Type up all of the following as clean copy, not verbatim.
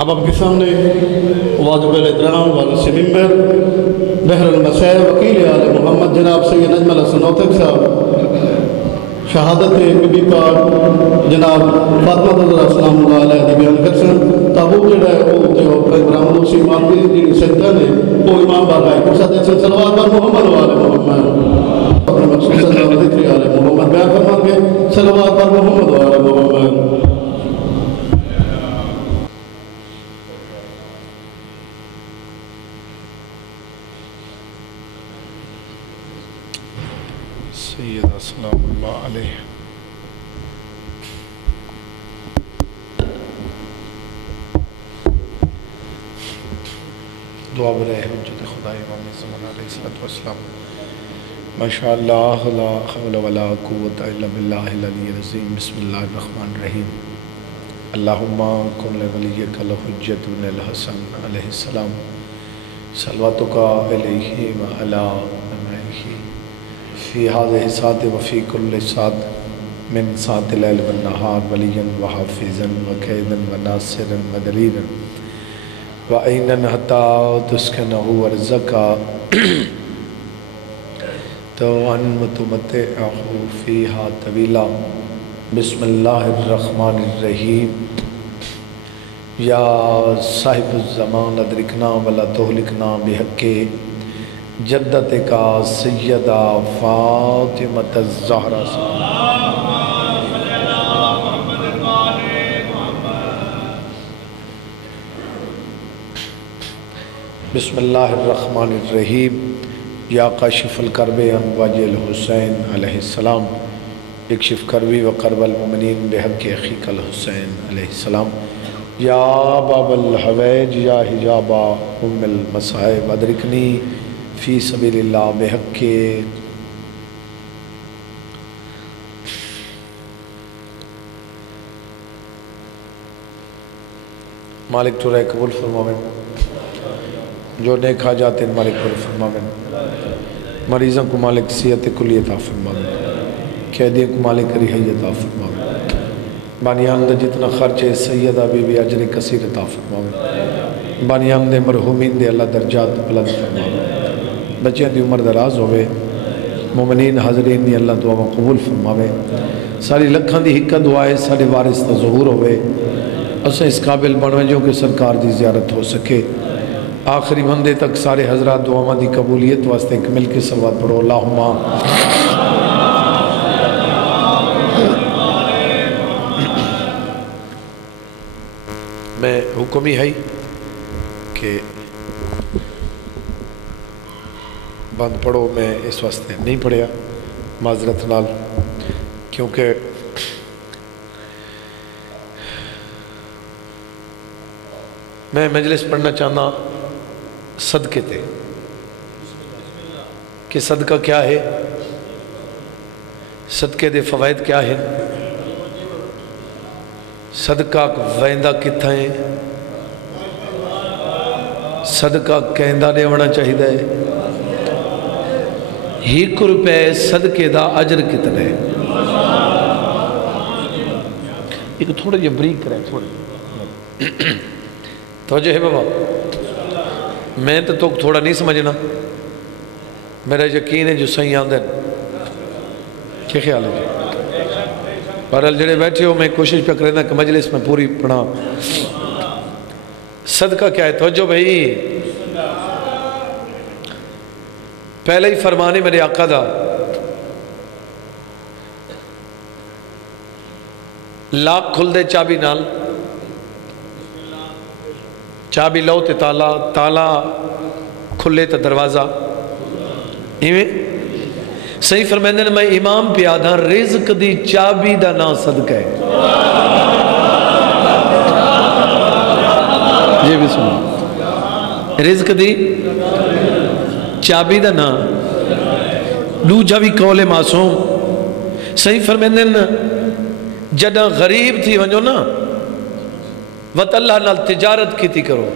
اب آپ کے سامنے واجب الاحترام وارث ممبر بحر المسائل وکیل آل محمد جناب سید نجم الحسن نوتک صاحب شہادت بی بی پاک جناب فاطمہ الزہرا سلام اللہ علیہ دی بیان کرسن تابو جڑا ہے وہ جو پروگرام دوسری امام کی سجدہ نے وہ امام بارگاہ کو ساتھ ایسے صلوات پر محمد و آل محمد اپنے مقصود صلی اللہ ذکری آل محمد بیان فرمان کے صلوات پر محمد و آل محمد. سیدہ سلام اللہ علیہ. دعا برائے حجت خدا امام زمان علیہ السلام. ماشاءاللہ لا حول ولا قوت الا باللہ العلی العظیم. بسم اللہ الرحمن الرحیم. اللہم کن لولیک الحجت بن الحسن علیہ السلام صلواتک علیہ وعلا فی هذه ساعت وفی کل ساعت من ساعت اللیل والنہار ولیا وحافظا وقیدا وناصرا ودلیلا وعینا حتی تسکنہ ورزقا توان متمتعہ فیہا طویلا. بسم اللہ الرحمن الرحیم. یا صاحب الزمان ادرکنا ولا تہلکنا بحق جدت کا سیدہ فاطمۃ الزہرا. بسم اللہ الرحمن الرحیم. یا کاشف الکرب عن وجہ الحسین علیہ السلام اکشف کربی و کرب المؤمنین بحق اخیک الحسین علیہ السلام. یا باب الحویج یا حجاب ام المصائب ادرکنی فی سبیل اللہ بحق مالک تو رہے قبول فرماویں. جو نیک حاجات ہیں مالک پر فرماویں. مریضوں کو مالک صحت کلی عطا فرماویں. قیدیوں کو مالک رہائی عطا فرماویں. بانیان دا جتنا خرچ ہے سیدہ بی بی اجر کثیر عطا فرماویں. بانیان دے مرحومین دے اللہ درجات بلند فرماویں. بچیاں دی عمر دراز ہوئے. مومنین حاضرین دی اللہ دعا قبول فرماوے. ساری لکھاں دی حکا دعائے سارے وارث تا ظہور ہوئے. اسے اس قابل بنویں جو کہ سرکار دی زیارت ہو سکے. آخری بندے تک سارے حضرات دعا دی قبولیت واسطے ایک مل کے صلوات پڑھو. اللہم میں حکم ہی ہے کہ بند پڑھو. میں اس واسطے نہیں پڑھیا معذرت نال کیونکہ میں مجلس پڑھنا چاہنا صدقے تے کہ صدقہ کیا ہے, صدقے دے فوائد کیا ہیں, صدقہ ویندہ کتھا ہے, صدقہ کہندہ نے ہونا چاہیے, 1 روپے صدقے دا اجر کتنا ہے. ایک تھوڑا جا بریک کریں تھوڑا توجہ ہے بابا. میں تو تھوڑا نہیں سمجھنا, میرا یقین ہے جو صحیح آندھن کیا خیال ہے جی. بہرحال جڑے بیٹھے ہو میں کوشش پہ کرنا کہ مجلس میں پوری پڑھا. صدقہ کیا ہے توجہ بھائی. پہلے ہی فرمانے میرے آقا دا لاکھ کھل دے چابی نال, چابی لو تے تالا, تالا کھلے تے دروازہ. صحیح فرمائندے نے میں امام پہ آدھا رزق دی چابی دا نا صدقہ ہے. جی بھی سنو, رزق دی چابی دا نا دوجا بھی قول معصوم. صحیح فرمائندے نے جدہ غریب تھی ونجو نا وط اللہ نال تجارت کی تھی کرو.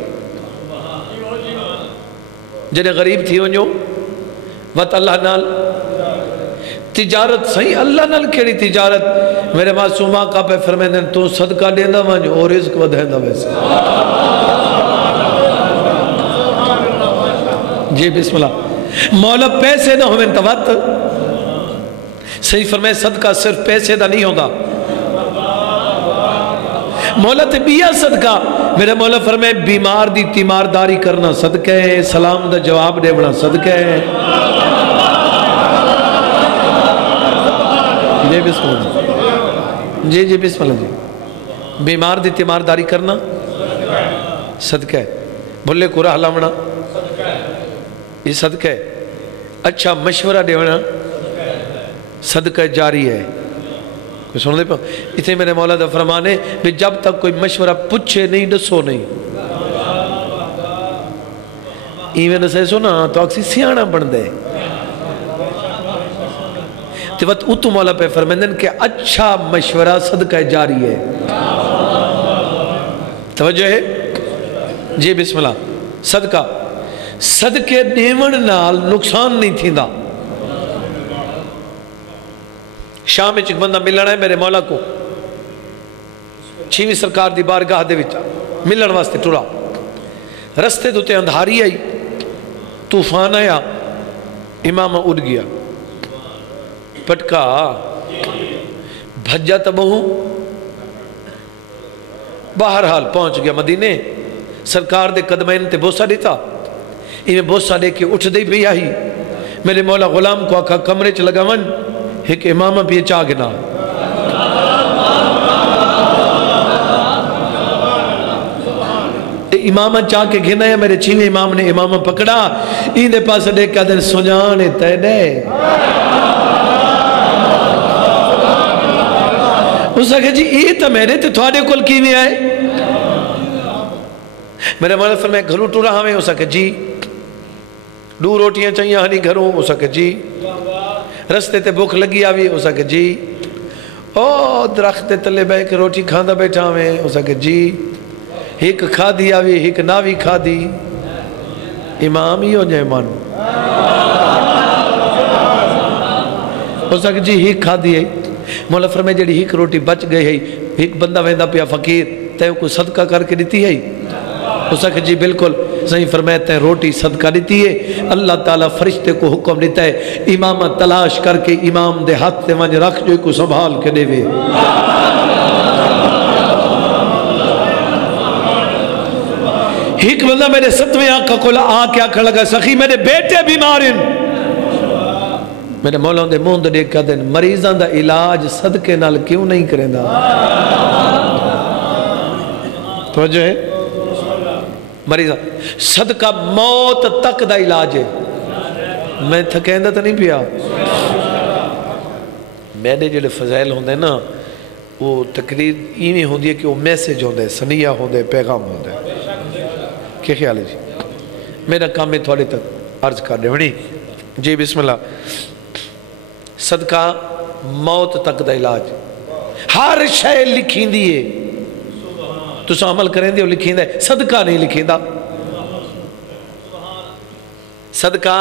جدہ غریب تھی ونجو وط اللہ نال تجارت صحیح اللہ نال کیڑی تجارت میرے معصوم آقا پہ فرمائیں تو صدقہ دیندا ونج اور رزق ودھیندا ویسے جی بسم اللہ مولا پیسے نہ ہوئے توت صحیح فرمائے صدقہ صرف پیسے دا نہیں ہوگا مولا تے بیا صدقہ میرے مولا فرمائے بیمار دی تیمارداری کرنا صدقہ ہے سلام دا جواب دے بنا صدقہ ہے جی بسم اللہ جی بسم اللہ جی بیمار دی تیمارداری کرنا صدقہ ہے بھلے کو راہ لاؤنا یہ صدقہ ہے اچھا مشورہ دیونا صدقہ جاری ہے کوئی سن دے پا اتنے میرے مولا دا فرمانے بھی جب تک کوئی مشورہ پچھے نہیں دسو نہیں ایویں سے سنا تو اکسی سیانا بن دے تو وقت اتو مولا پہ فرمائیں کہ اچھا مشورہ صدقہ جاری ہے توجہ ہے جی بسم اللہ صدقہ صدقے دیون نال نقصان نہیں تھیندا شام میں ایک بندہ ملنا ہے میرے مولا کو چھویں سرکار دی بارگاہ دے وچ ملن واسطے ٹرا رستے تے اندھاری آئی طوفان آیا امام اڑ گیا پٹکا بھجا تبہوں بہرحال پہنچ گیا مدینے سرکار دے قدمین تے بوسہ دیتا انہیں بوسہ دے کے اٹھ دی بھی آئی میرے مولا غلام کو آکھا کمرے چ لگا ون ایک امامہ بھی چاہ گنا امامہ چاہ کے گھنا ہے میرے چھویں امام نے امامہ پکڑا ان دے پاس دیکھ کے دن سجانے تے دے اس نے جی یہ تو میرے تے تھوڑے کل کی میں آئے میرے مولا فرمائے گھروں ٹو رہا میں اس نے جی دو روٹیاں چاہیے ہنی گھروں اس نے جی رستے تے بھوک لگی آوی اس نے جی او درخت تلے بے کے روٹی کھاندا بیٹھا میں اس نے جی ایک کھا دی آوی ایک ناوی کھا دی امام ہی ہو جائے مانو اس نے جی ایک کھا دی ہے مولا فرمائے جڑی ایک روٹی بچ گئی ہے ایک بندہ ویندہ پیا فقیر تے کو صدقہ کر کے دیتی ہے اس نے جی بالکل صحیح فرمائے تے روٹی صدقہ دیتی ہے اللہ تعالیٰ فرشتے کو حکم دیتا ہے امامہ تلاش کر کے امام دے ہاتھ تے ونج رکھ جو کو سنبھال کے دے وے ایک بندہ میرے ستویں آقا کو آ کے آکھا لگا سخی میرے بیٹے بیمار ہیں میرے مولا دے موند دیکھ کے دن مریضاں دا علاج صدقے نال کیوں نہیں کریں دا توجہ ہے مریضاں صدقہ موت تک دا علاج ہے میں تھکیندہ تو نہیں پیا میرے جڑے فضائل ہوندے نا وہ تقریر ایویں ہوندی ہے کہ وہ میسیج ہوندے سنیہ ہوندے پیغام ہوندے کیا خیال ہے جی میرا کام ہے تھوڑے تک عرض کر دیونی جی بسم اللہ صدقہ موت تک دا علاج ہر شے لکھیں دیئے تو سو عمل کریں دے وہ لکھیں دے صدقہ نہیں لکھیں دا صدقہ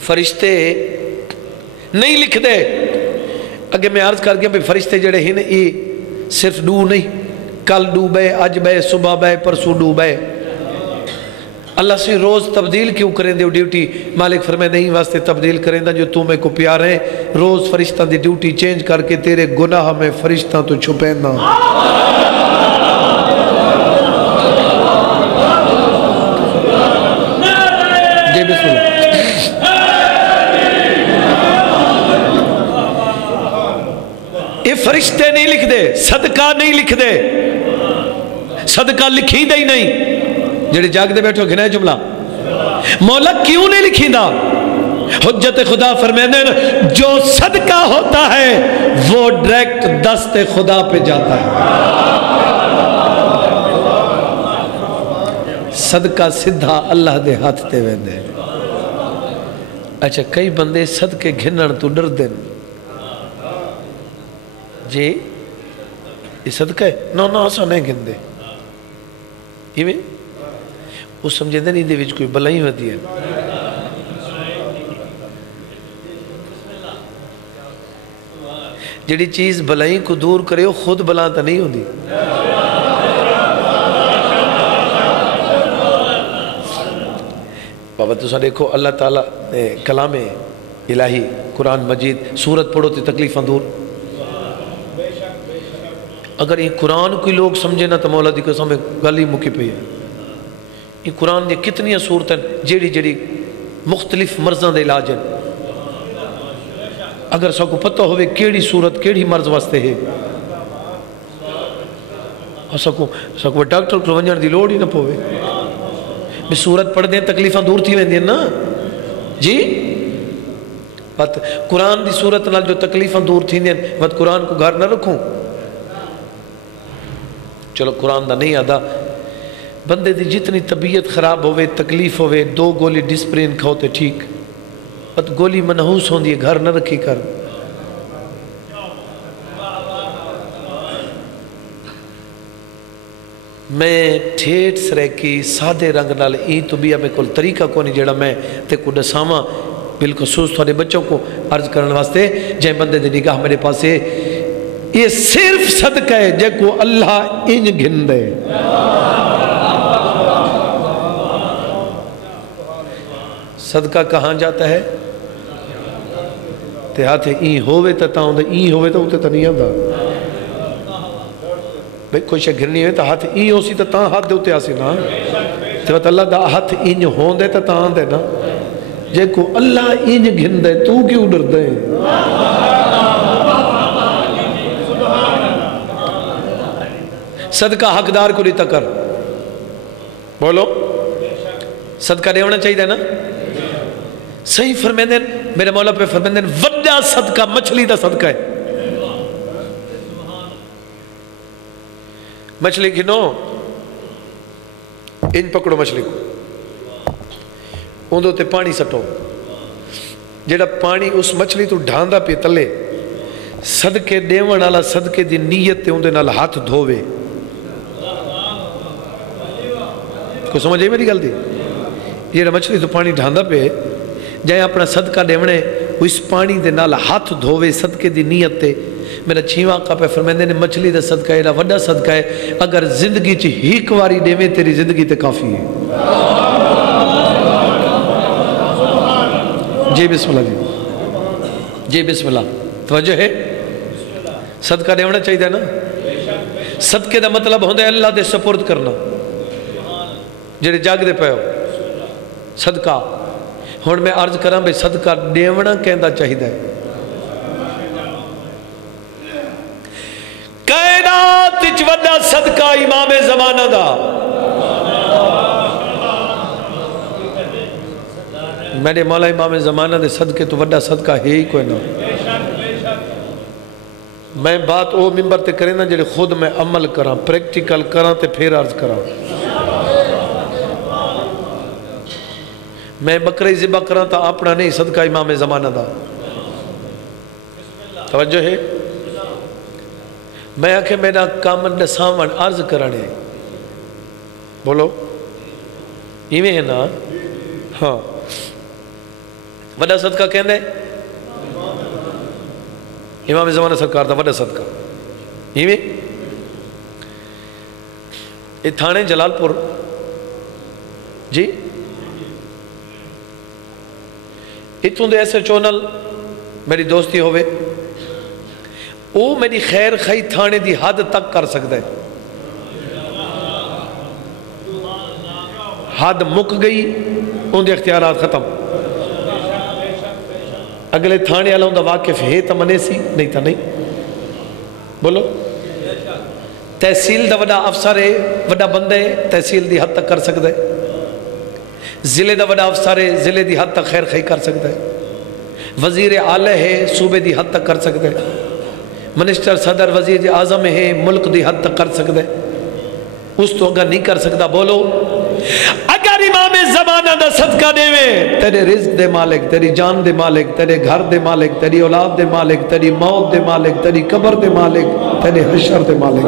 فرشتے نہیں لکھ دے اگر میں عرض کر گیا بھی فرشتے جڑے ہیں یہ صرف ڈو نہیں کل ڈو بے اج بے صبح بے پرسو ڈو بے اللہ سے روز تبدیل کیوں کریں دے ڈیوٹی مالک فرمائے نہیں واسطے تبدیل کریں دا جو تمہیں کو پیار ہیں روز فرشتہ دی ڈیوٹی چینج کر کے تیرے گناہ میں فرشتہ تو چھپیں نا جی بسم اللہ یہ فرشتے نہیں لکھ دے صدقہ نہیں لکھ دے صدقہ لکھی دے ہی نہیں جڑے جاگ دے بیٹھو گھنے جملہ مولا کیوں نہیں لکھی دا حجت خدا فرمینے جو صدقہ ہوتا ہے وہ ڈائریکٹ دست خدا پہ جاتا ہے صدقہ سدھا اللہ دے ہاتھ تے ویندے اچھا کئی بندے صدقے گھنن تو ڈر دیں جی یہ صدقہ ہے نو ایسا نہیں گھن دے یہ میں وہ سمجھے دے نہیں دے وچ کوئی بلائی ودی ہے جڑی چیز بلائیں کو دور کرے وہ خود بلا تو نہیں ہوندی. بابا تو دیکھو اللہ تعالیٰ کلام الہی قرآن مجید سورت پڑھو تو تکلیفاں دور. اگر یہ قرآن کوئی لوگ سمجھے نا تو مولا دی قسم گل ہی مکی پئی ہے. یہ قرآن دی کتنی صورتیں جیڑی جیڑی مختلف مرضاں دے علاج ہیں. اگر سب کو پتہ ہوئے کیڑی صورت کیڑی مرض واسطے ہے اور سب کو ڈاکٹر کو ونجن دی لوڑ ہی نہ پوے. میں صورت پڑھ دیں تکلیفاں دور تھی ویندیں نا جی. بات قرآن دی صورت نال جو تکلیفاں دور تھی دیں بات قرآن کو گھر نہ رکھوں. چلو قرآن دا نہیں آدھا بندے دی جتنی طبیعت خراب ہوئے تکلیف ہوئے 2 گولی ڈسپرین کھاؤ تے ٹھیک. بات گولی منحوس ہوں دی گھر نہ رکھی کر. میں ٹھیٹ سرے کی سادے رنگ نال ای تو بھی میں کل طریقہ کو نہیں جڑا میں تے کو دساواں بالخصوص تھوڑے بچوں کو عرض کرنے واسطے جائیں بندے دی نگاہ میرے پاس ہے. یہ صرف صدقہ ہے جے کو اللہ انج گھن دے. صدقہ کہاں جاتا ہے تے ہاتھ این ہوئے تا تاؤں دے این ہوئے تا ہوتے تا نہیں آدھا. بھئی کوئی شے گھرنی ہوئے تا ہاتھ این ہو سی تا تاں ہاتھ دے ہوتے آسی نا. تے بات اللہ دا ہاتھ این ہون دے تا تاں دے نا. جے کو اللہ انج گھن دے تو کیوں ڈر دے. صدقہ حقدار کو لیتا کر. بولو صدقہ دیونا چاہیے نا. صحیح فرمیندن میرے مولا پہ فرمیندن وڈا صدقہ مچھلی دا صدقہ ہے. مچھلی گھنو ان پکڑو مچھلی کو اندھو تے پانی سٹو. جیڑا پانی اس مچھلی تو ڈھاندہ پہ تلے صدقے دیون والا صدقے دی نیت تے اندھے نال ہاتھ دھووے. کو سمجھے میری گل دی. جیڑا مچھلی تو پانی ڈھاندہ پہ جائیں اپنا صدقہ دیونے اس پانی دے نال ہاتھ دھووے صدقے دی نیت تے. میرا چھیواں کا پہ فرمیندے نے مچھلی دا صدقہ ہے وڈا صدقہ ہے. اگر زندگی چی ہیک واری دیویں تیری زندگی تے کافی ہے. جی بسم اللہ جی جی بسم اللہ. توجہ ہے صدقہ دیونا چاہیے نا. صدقے دا مطلب ہوندے اللہ دے سپرد کرنا. جڑے جاگ دے پہ ہو صدقہ. ہون میں عرض کراں بے صدقہ دیونا کہندہ چاہیے ہے. کائنات اچ وڈا صدقہ امام زمانہ دا. میرے مولا امام زمانہ دے صدقے تو وڈا صدقہ ہے ہی کوئی نہ. میں بات او ممبر تے کریں نا جڑے خود میں عمل کراں پریکٹیکل کراں تے پھر عرض کراں. میں بکرے ذبح کراں تا اپنا نہیں صدقہ امام زمانہ دا. توجہ ہے. میں آکھے میرا کام نساون عرض کرانے. بولو ایویں ہے نا. ہاں وڈا صدقہ کہندے امام زمانہ سرکار دا وڈا صدقہ. ایویں یہ تھانے جلال پور جی اتوں دے ایسے چونل میری دوستی ہوئے وہ میری خیر خی تھانے دی حد تک کر سکتا ہے. حد مک گئی ان دے اختیارات ختم. اگلے تھانے والا ان دا واقف ہے تا منے سی نہیں تا نہیں. بولو تحصیل دا وڈا افسر ہے وڈا بندہ ہے تحصیل دی حد تک کر سکتا ہے. ضلع دا وڈا افسر ہے ضلع دی حد تک خیر خی کر سکتا ہے. وزیر اعلی ہے صوبے دی حد تک کر سکتا ہے. منسٹر صدر وزیر اعظم ہے ملک دی حد تک کر سکتا ہے. اس تو اگر نہیں کر سکتا بولو اگر امام زمانہ دا صدقہ دے میں تیرے رزق دے مالک تیری جان دے مالک تیرے گھر دے مالک تیری اولاد دے مالک تیری موت دے مالک تیری قبر دے مالک تیرے حشر دے مالک.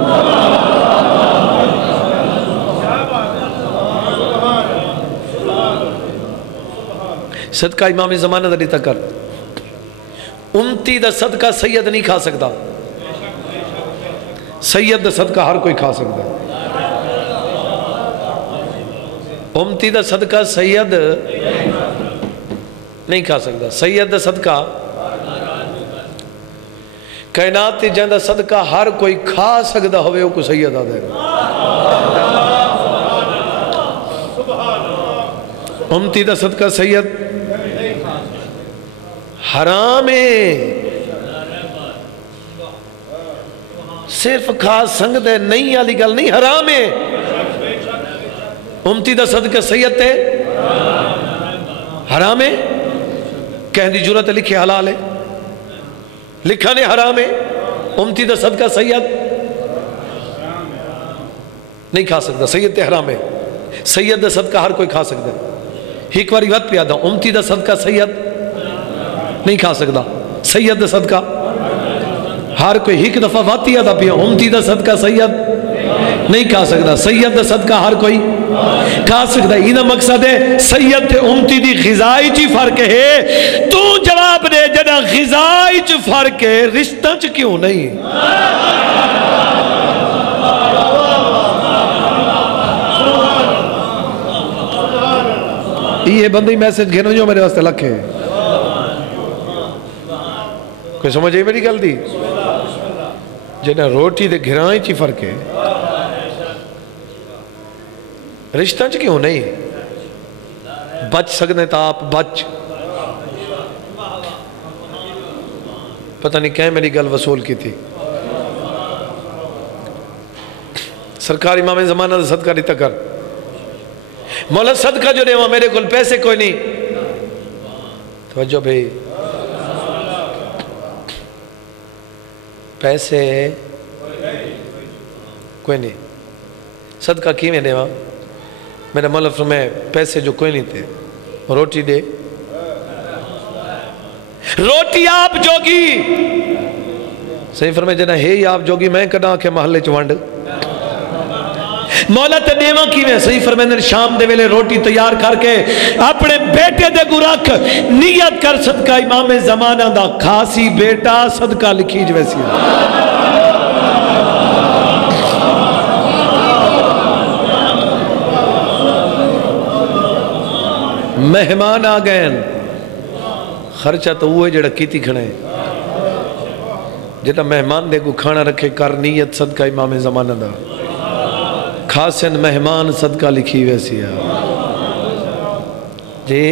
صدقہ امام زمانہ دا دیتا کر. امتی دا صدقہ سید نہیں کھا سکتا، سید دا صدقہ ہر کوئی کھا سکتا ہے۔ امتی دا صدقہ سید نہیں کھا سکتا، سید دا صدقہ کائنات تے جہاں دا صدقہ ہر کوئی کھا سکتا ہوئے وہ کو سید آدھے گا۔ امتی دا صدقہ سید حرام ہے، صرف کھا سنگ دے نہیں آلی گل نہیں، حرام ہے۔ امتی دا صدقہ سید تے حرام ہے، کہن دی جرات لکھے حلال ہے، لکھا نے حرام ہے۔ امتی دا صدقہ سید نہیں کھا سکتا، سید تے حرام ہے۔ سید دا صدقہ ہر کوئی کھا سکتا ہے۔ ایک باری وقت پہ آدھا امتی دا صدقہ سید نہیں کھا سکتا، سید دا صدقہ ہر کوئی ایک دفعہ واتی آدھا پیا امتی دا صدقہ سید نہیں کھا سکتا، سید دا صدقہ ہر کوئی کھا سکتا ہے۔ یہ مقصد ہے سید تے امتی دی غذائی چی فرق ہے، تو جواب دے جنا غذائی چی فرق ہے رشتہ چ کیوں نہیں؟ یہ بندی میسج گھنو جو میرے واسطے لکھے، کوئی سمجھے میری گل دی؟ جنہیں روٹی دے گھرائیں چی فرق ہے رشتہ چ کیوں نہیں؟ بچ سکنے تا آپ بچ، پتہ نہیں کہیں میری گل وصول کی تھی۔ سرکار امام زمانہ دا صدقہ نہیں تکر، مولا صدقہ جو دیوا میرے کل پیسے کوئی نہیں، توجہ بھئی پیسے کوئی نہیں، صدقہ کی میں دیوا؟ میرا مولا فرمائے پیسے جو کوئی نہیں تھے، روٹی دے، روٹی آپ جوگی، صحیح فرمائے جنا ہے آپ جوگی میں کنا کے محلے چوانڈ، مولا تے دیوا کی میں صحیح فرمائے شام دے ویلے روٹی تیار کر کے اپنے بیٹے دے گو رکھ، نیت کر صدقہ امام زمانہ دا، کھاسی بیٹا صدقہ لکھی جو ویسی ہے۔ مہمان آ گئے خرچہ تو وہ ہے جڑا کیتی کھڑے، جڑا مہمان دے کو کھانا رکھے کر نیت صدقہ امام زمانہ دا، خاصن مہمان صدقہ لکھی ویسی ہے جی۔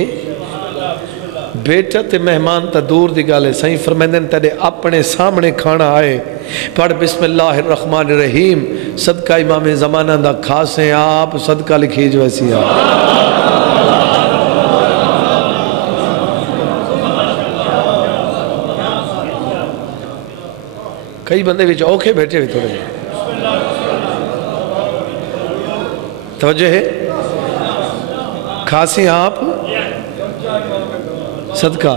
بیٹا تے مہمان تا دور دی گالے صحیح فرمیندن تیرے اپنے سامنے کھانا آئے، پڑھ بسم اللہ الرحمن الرحیم صدقہ امام زمانہ دا، خاصیں آپ صدقہ لکھی جو ویسی ہے۔ کئی بندے بھی اوکھے بیٹھے ہوئے تھوڑے توجہ ہے، کھاسی آپ صدقہ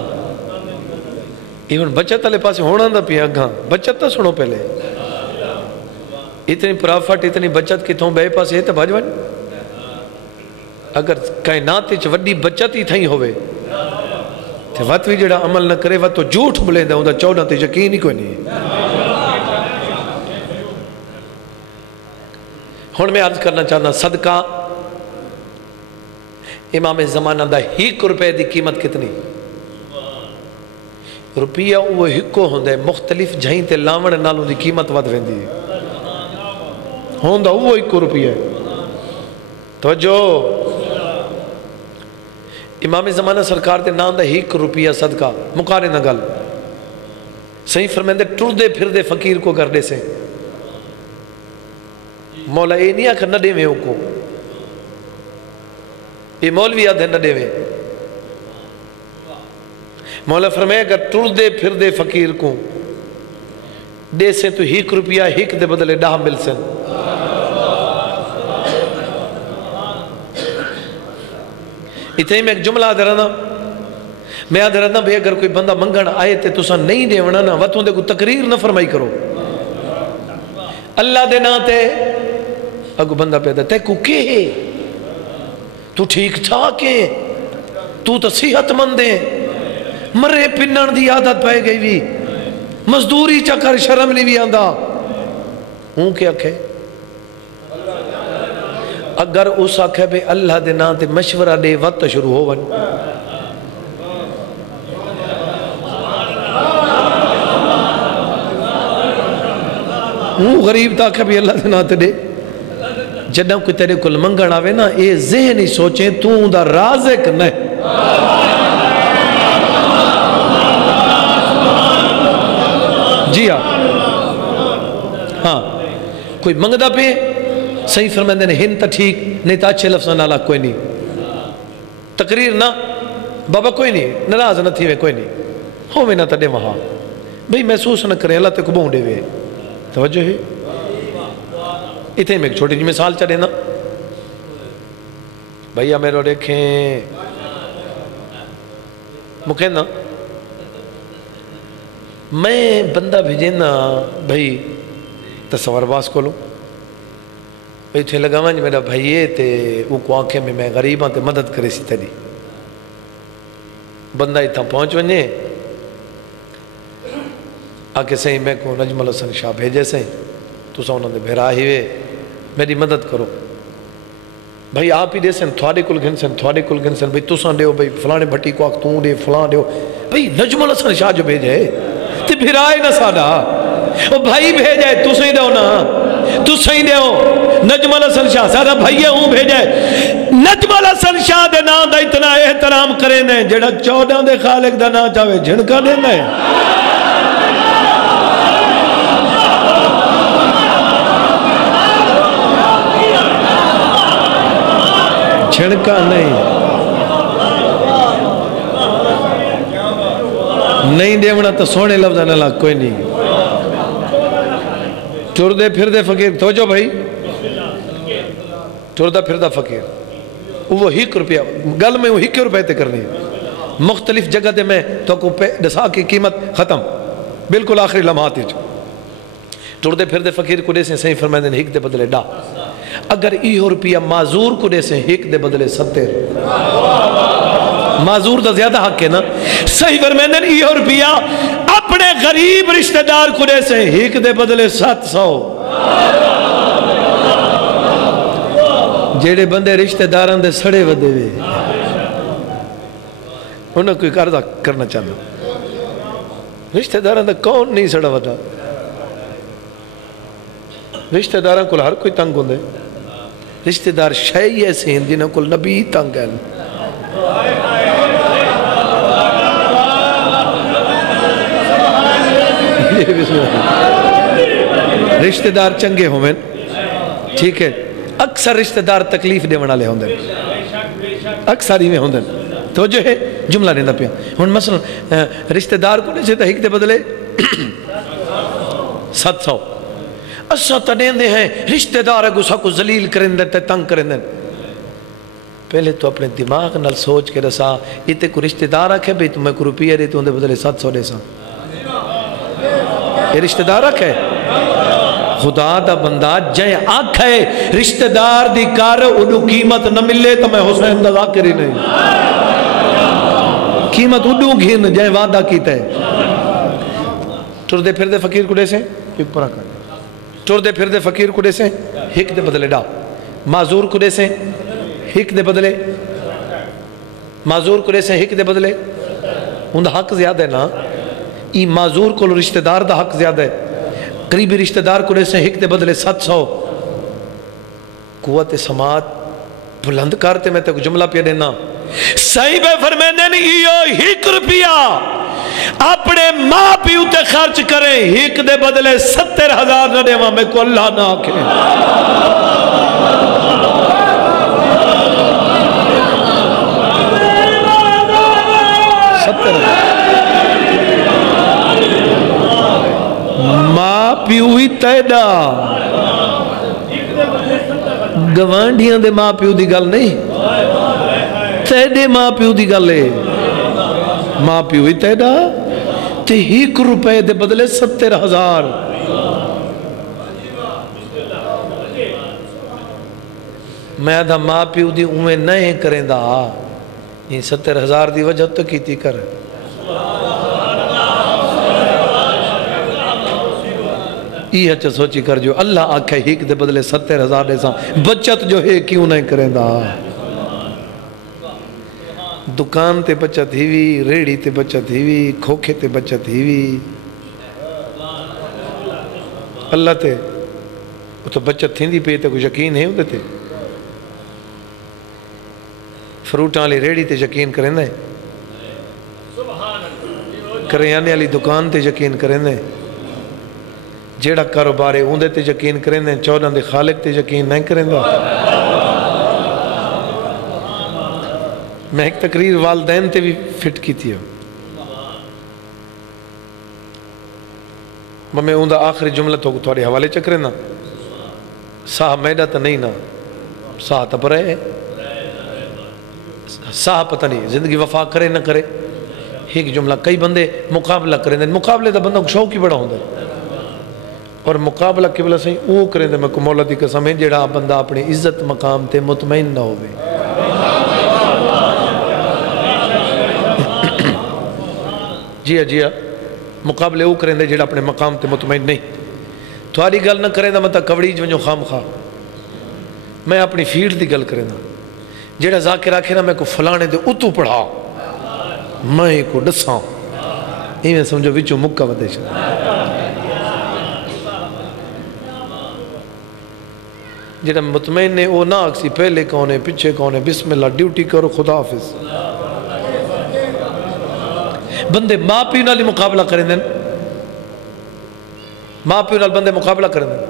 ایون بچت والے پاس ہونا دا پیا گھاں، بچت تا سنو پہلے، اتنی پرافٹ اتنی بچت کتوں بے پاس ہے تو بھاج بھاج، اگر کائنات چ وڈی بچت ہی تھیں ہوئے تو وقت بھی جڑا عمل نہ کرے وقت تو جھوٹ بلے دا، اندھا چودہ تے یقین ہی کوئی نہیں۔ ہون میں عرض کرنا چاہتا صدقہ امام زمانہ دا 1 روپے دی قیمت کتنی؟ روپیہ وہ ہکو ہوندے مختلف جھائیں تے لاون نالوں دی قیمت ود ویندی ہوندہ وہ 1 روپیہ توجہ، امام زمانہ سرکار دے نام دا 1 روپیہ صدقہ مقارن نہ گل، صحیح فرمیندے ٹر دے پھر دے فقیر کو گردے سے، مولا اے نہیں آکھر نہ دے میں کو، یہ مولوی آدھے نہ دے میں، مولا فرمائے اگر ٹر دے پھر دے فقیر کو دے سے تو 1 روپیہ 1 دے بدلے 10 مل سن۔ اتنے میں ایک جملہ آدھے رہنا، میں آدھے رہنا بھئی اگر کوئی بندہ منگن آئے تے تو سا نہیں دے ونا نا وطوں دے کو تقریر نہ فرمائی کرو، اللہ دے نا تے اگو بندہ پیدا تے کو کے ہے، تو ٹھیک ٹھاک ہے، تو صحت مند ہے، مرے پنن دی عادت پہ گئی بھی مزدوری چکر شرم نہیں بھی آندا ہوں کیا کہے اگر اس آکھے بے اللہ دے نام تے مشورہ دے وقت شروع ہو ون ہوں غریب تا آکھے بے اللہ دے نام تے دے جدہ کوئی تیرے کل منگن آوے نا اے ذہنی سوچیں تو دا رازق نہیں جی ہاں کوئی منگدہ پہ صحیح فرمائندے نے ہن تا ٹھیک نہیں تا اچھے لفظ نالا کوئی نہیں تقریر نہ بابا کوئی نہیں نراز نہ تھی وے کوئی نہیں ہو میں نہ تڑے وہاں بھئی محسوس نہ کرے اللہ تے کو بہنڈے وے توجہ ہے اتنے میں ایک چھوٹی جی مثال چڑھے نا بھئیہ میرے دیکھیں مکہ نا میں بندہ بھیجے نا بھئی تصور باس کو لوں بھئی تھے لگا مانج میرا بھئیے تے وہ کو آنکھیں میں غریب ہاں تے مدد کرے سی تیری بندہ اتنا پہنچ ونجے آکے سہیں میں کو نجم الحسن شاہ بھیجے سہیں تو سا انہوں نے بھیرا ہی وے میری مدد کرو بھئی آپ ہی دے سن تھوڑے کل گھن سن بھئی تو سان دیو بھئی فلانے بھٹی کو آکھ توں دے فلان دیو بھئی نجم الحسن شاہ جو بھیجے تے بھیرائے نہ ساڑا وہ بھائی بھیجے تو سہیں دیو نا تو سہیں دیو نجم الحسن شاہ سارا بھائیے ہوں بھیجے نجم الحسن شاہ دے نا دا اتنا احترام کریں دیں جڑا 14 دے خالق دا نا چاہوے جھنکا دیں دیں چھڑکا نہیں دیونا تو سونے لفظ نہ لگ کوئی نہیں ٹر دے پھر دے فقیر توجہ بھائی ٹر دے پھر دے فقیر وہ 1 روپیہ گل میں وہ 1 روپے تے کرنی مختلف جگہ دے میں تو کو دسا کی قیمت ختم بالکل آخری لمحات ٹر دے پھر دے فقیر کو دے سے صحیح فرمائے دے 1 دے بدلے ڈا اگر ایہو روپیہ معذور کو دے سے 1 دے بدلے 70 معذور دا زیادہ حق ہے نا صحیح فرمائے دے ایہو روپیہ اپنے غریب رشتہ دار کو دے سے 1 دے بدلے 700 جیڑے بندے رشتہ داران دے سڑے ودے وے انہوں کوئی قرضہ کرنا چاہتا رشتہ داران دے کون نہیں سڑا ودا رشتہ داران کو ہر کوئی تنگ ہوندے رشتہ دار شائی ایسے ہیں جنہوں کو نبی تنگ ہے رشتہ دار چنگے ہوئے ٹھیک ہے اکثر رشتہ دار تکلیف دے والے ہوندے اکثر ہی میں ہوندے تو جو ہے جملہ نہیں نہ پیا ہن مثلا رشتہ دار کو نہیں چاہتا 1 دے بدلے 700 اسا تڑیں دے ہیں رشتہ دار اگو سا کو ذلیل کریں دے تنگ کریں دے پہلے تو اپنے دماغ نال سوچ کے رسا یہ تے کو رشتہ دار رکھے بھئی تمہیں کو روپیہ دے تو اندے بدلے 700 دے سا یہ رشتہ دار رکھے خدا دا بندہ جائے آنکھ ہے رشتہ دار دی کار انہوں قیمت نہ ملے تو میں حسین دا ذاکر ہی نہیں قیمت انہوں گھن جائے وعدہ کیتا ہے ٹر دے پھر دے فقیر کو دے سے ایک پرا کر ٹر دے پھر دے فقیر کو دے سے 1 دے بدلے ڈا معذور کو دے سے 1 دے بدلے معذور کو دے سے 1 دے بدلے ان دا حق زیادہ ہے نا ای معذور کو رشتہ دار دا حق زیادہ ہے قریبی رشتہ دار کو دے سے 1 دے بدلے 700 قوت سماعت بلند کرتے میں تے کو جملہ پہ دینا صحیح بے فرمیندے نہیں یہ 1 روپیہ اپنے ماں پیو تے خرچ کریں 1 دے بدلے 70,000 نہ دے وہاں میں کو اللہ نہ آکھیں 70,000 ماں پیو ہی تیڈا گوانڈیاں دے ماں پیو دی گل نہیں تیڈے ماں پیو دی گل ہے ماں پیو ہی تیڈا تے 1 روپے دے بدلے 70,000 میں آدھا ماں پیو دی اویں نہیں کریں دا یہ 70,000 دی وجہ تو کیتی کر یہ اچھا سوچی کر جو اللہ آکھے ہیک دے بدلے 70,000 دے ساں بچت جو ہے کیوں نہیں کریں دا دکان تے بچت ہی وی ریڑی تے بچت ہی وی کھوکھے تے بچت ہی وی اللہ تے وہ تو بچت تھی دی پہ تے کوئی یقین ہے ہوتے تے فروٹاں والی ریڑی تے یقین کریں دے کریانے والی دکان تے یقین کریں دے جیڑا کاروبار ہے اون دے تے یقین کریں دے چودہ دے خالق تے یقین نہیں کریں دا میں ایک تقریر والدین تے بھی فٹ کی تھی میں اون دا آخری جملہ تو تھوڑے حوالے چکرے نا ساہ میڈا تا نہیں نا ساہ تا پر ہے ساہ پتہ نہیں زندگی وفا کرے نہ کرے ایک جملہ کئی بندے مقابلہ کریں دیں مقابلے دا بندہ شوق ہی بڑا ہوں دے اور مقابلہ کی بلا صحیح وہ کریں دیں میں کو مولا دی قسم ہے جیڑا بندہ اپنی عزت مقام تے مطمئن نہ ہوئے جی مقابلے وہ کریں دیں جیڑا اپنے مقام تے مطمئن نہیں تھوڑی گل نہ کریں دا مطلب کوڑی جو خام خواہ میں اپنی فیلڈ دی گل کریں دا جیڑا ذاکر آکھے نا میں کو فلانے دے اتو پڑھا میں کو ڈساں یہ میں سمجھو وچو مکہ ودے چھا جیڑا مطمئن نے وہ نہ اکسی پہلے کونے پچھے کونے بسم اللہ ڈیوٹی کرو خدا حافظ بندے ماں پیو نالی مقابلہ کریں دیں ماں پیو نال بندے مقابلہ کریں دیں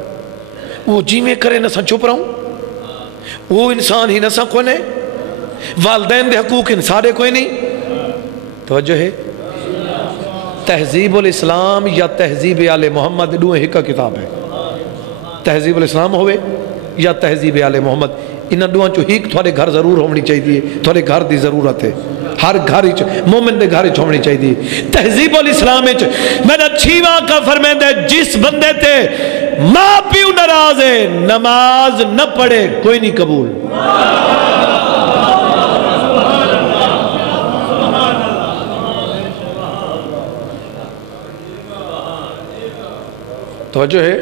وہ جی میں کرے نہ سا چپ رہا ہوں وہ انسان ہی نہ سا کوئی نہیں والدین دے حقوق انسارے کوئی نہیں توجہ ہے تہذیب الاسلام یا تہذیب آل محمد دوئے ہی کا کتاب ہے تہذیب الاسلام ہوئے یا تہذیب آل محمد انہاں دوہاں چو ہیک تھوڑے گھر ضرور ہونی چاہیے تھوڑے گھر دی ضرورت ہے ہر گھر مومن دے گھر ہونی چاہیے تہذیب الاسلام میرا چھیواں کا فرمائند ہے جس بندے تے ماں پیو ناراض ہے نماز نہ پڑھے کوئی نہیں قبول توجہ ہے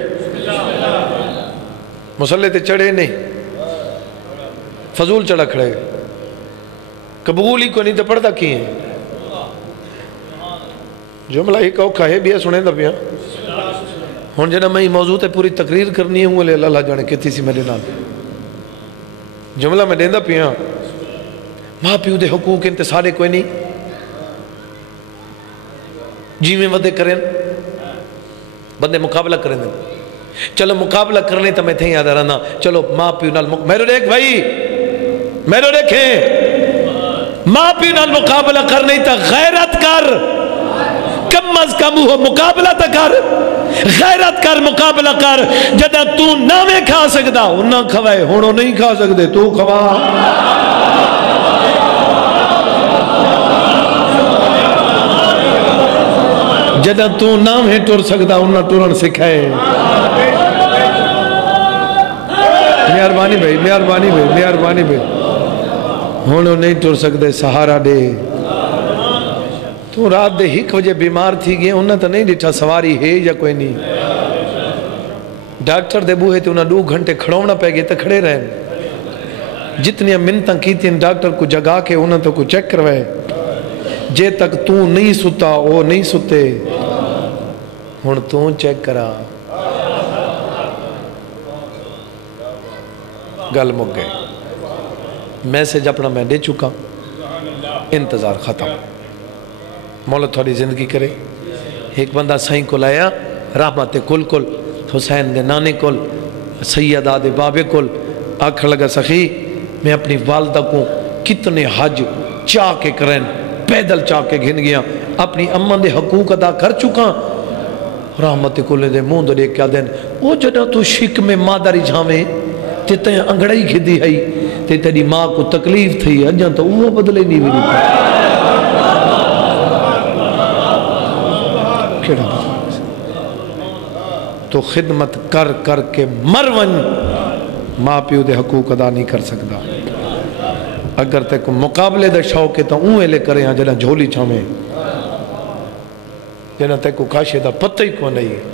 مسلح تے چڑھے نہیں فضول چڑھا کھڑے قبول ہی کو نہیں تو پڑھتا کی ہیں جملہ ایک اوکھا ہے بیا سنیں دا بیا ہون جنہ میں موضوع تے پوری تقریر کرنی ہے ہوں اللہ جانے کہتی سی میرے نام جملہ میں دیندہ پیا ماں پیو دے حقوق انتصارے کوئی نہیں جی میں ودے کریں بندے مقابلہ کریں دیں چلو مقابلہ کرنے تو میں تھے یاد رہنا چلو ماں پیو نال میرے دیکھ بھائی میرے دیکھیں ماں پیو نال مقابلہ کرنے تو غیرت کر کم از کم ہو مقابلہ تا کر غیرت کر مقابلہ کر جدہ تو نامے کھا سکتا انہاں کھوائے ہونوں نہیں کھا سکتے تو کھوا جدہ تو نامے ٹور سکتا انہاں ٹورن سکھائے مہربانی بھائی مہربانی بھائی مہربانی بھائی ہونوں نہیں ٹور سکتے سہارا دے تو رات دے ہک وجہ بیمار تھی گئے انہاں تو نہیں ڈٹھا سواری ہے یا کوئی نہیں ڈاکٹر دے بوہے تھے انہاں 2 گھنٹے کھڑونا پہ گئے تو کھڑے رہے جتنی منتاں کی تھی ڈاکٹر کو جگا کے انہاں تو کو چیک کروائے جے تک تو نہیں ستا وہ نہیں ستے ہن تو چیک کرا گل مک گئے میسیج اپنا میں دے چکا انتظار ختم مولا تھوڑی زندگی کرے ایک بندہ سائیں کو لایا رحمت کل کل حسین دے نانے کل سیدہ دے بابے کل آکھر لگا سخی میں اپنی والدہ کو کتنے حج چاہ کے کریں پیدل چاہ کے گھن گیا اپنی اماں دے حقوق ادا کر چکا رحمت کل دے مون دے کیا دین وہ جڑا تو شک میں مادری جھامے تے تے انگڑائی گھدی ہے تے تیری ماں کو تکلیف تھی اجاں تو وہ بدلے نہیں بھی تو خدمت کر کر کے مرون ماں پیو دے حقوق ادا نہیں کر سکتا اگر تے کو مقابلے دے شوق ہے تو اوے لے کرے ہاں جنہ جھولی چھامے جنہ تے کو کاشے دا پتہ ہی کو نہیں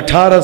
18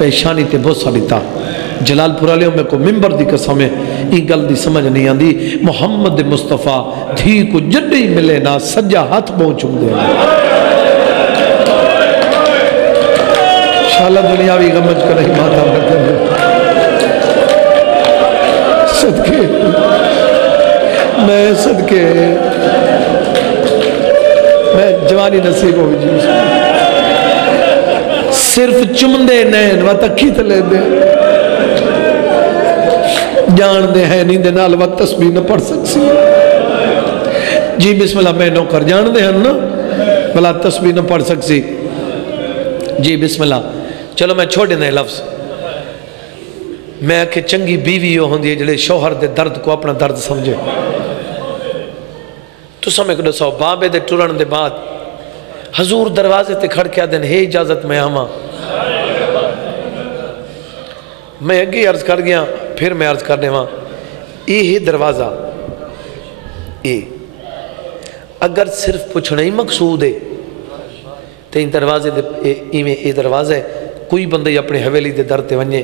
پیشانی تے بوسا دیتا جلال پورا لے میں کو ممبر دی قسم ہے یہ گل دی سمجھ نہیں آندی محمد مصطفیٰ دھی کو جڈی ملے نا سجا ہاتھ پہنچوں دے شاءاللہ دنیاوی غمج کر رہی ماتا مکر صدقے میں صدقے میں جوانی نصیب ہوئی جی صرف چمندے نین و تکھی تلے دے جان دے ہیں نیندے نال وقت تسبیح نہ پڑھ سکسی جی بسم اللہ میں نوکر جان دے ہیں نا بلا تسبیح نہ پڑھ سکسی جی بسم اللہ چلو میں چھوڑ دینے لفظ میں کہ چنگی بیوی ہو ہوندی ہے جلے شوہر دے درد کو اپنا درد سمجھے تو سمیں کدو سو بابے دے ٹرن دے بعد حضور دروازے تے کھڑ کیا دن ہے اجازت میں آما میں اگی عرض کر گیا پھر میں عرض کرنے وہاں یہ دروازہ یہ اگر صرف پوچھنا ہی مقصود ہے تو ان دروازے دے یہ دروازہ ہے کوئی بندے اپنے حویلی دے در تے ونجے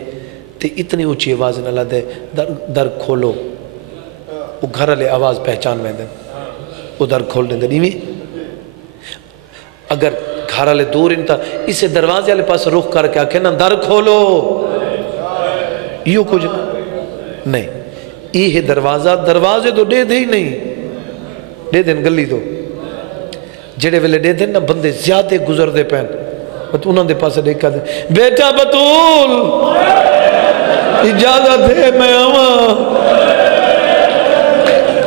تے اتنی اونچی آواز نہ لدے در کھولو وہ گھر لے آواز پہچان میں دیں وہ در کھول دیں دیں اگر گھر لے دور انتا اسے دروازے لے پاس رخ کر کے آکے نا در کھولو یہ کچھ نہیں یہ دروازہ دروازے تو دے دے ہی نہیں دے دیں گلی دو جڑے ویلے دے دیں نا بندے زیادہ گزر دے پہن تو انہوں دے پاس دیکھا دیں بیٹا بطول اجازت ہے میں آواں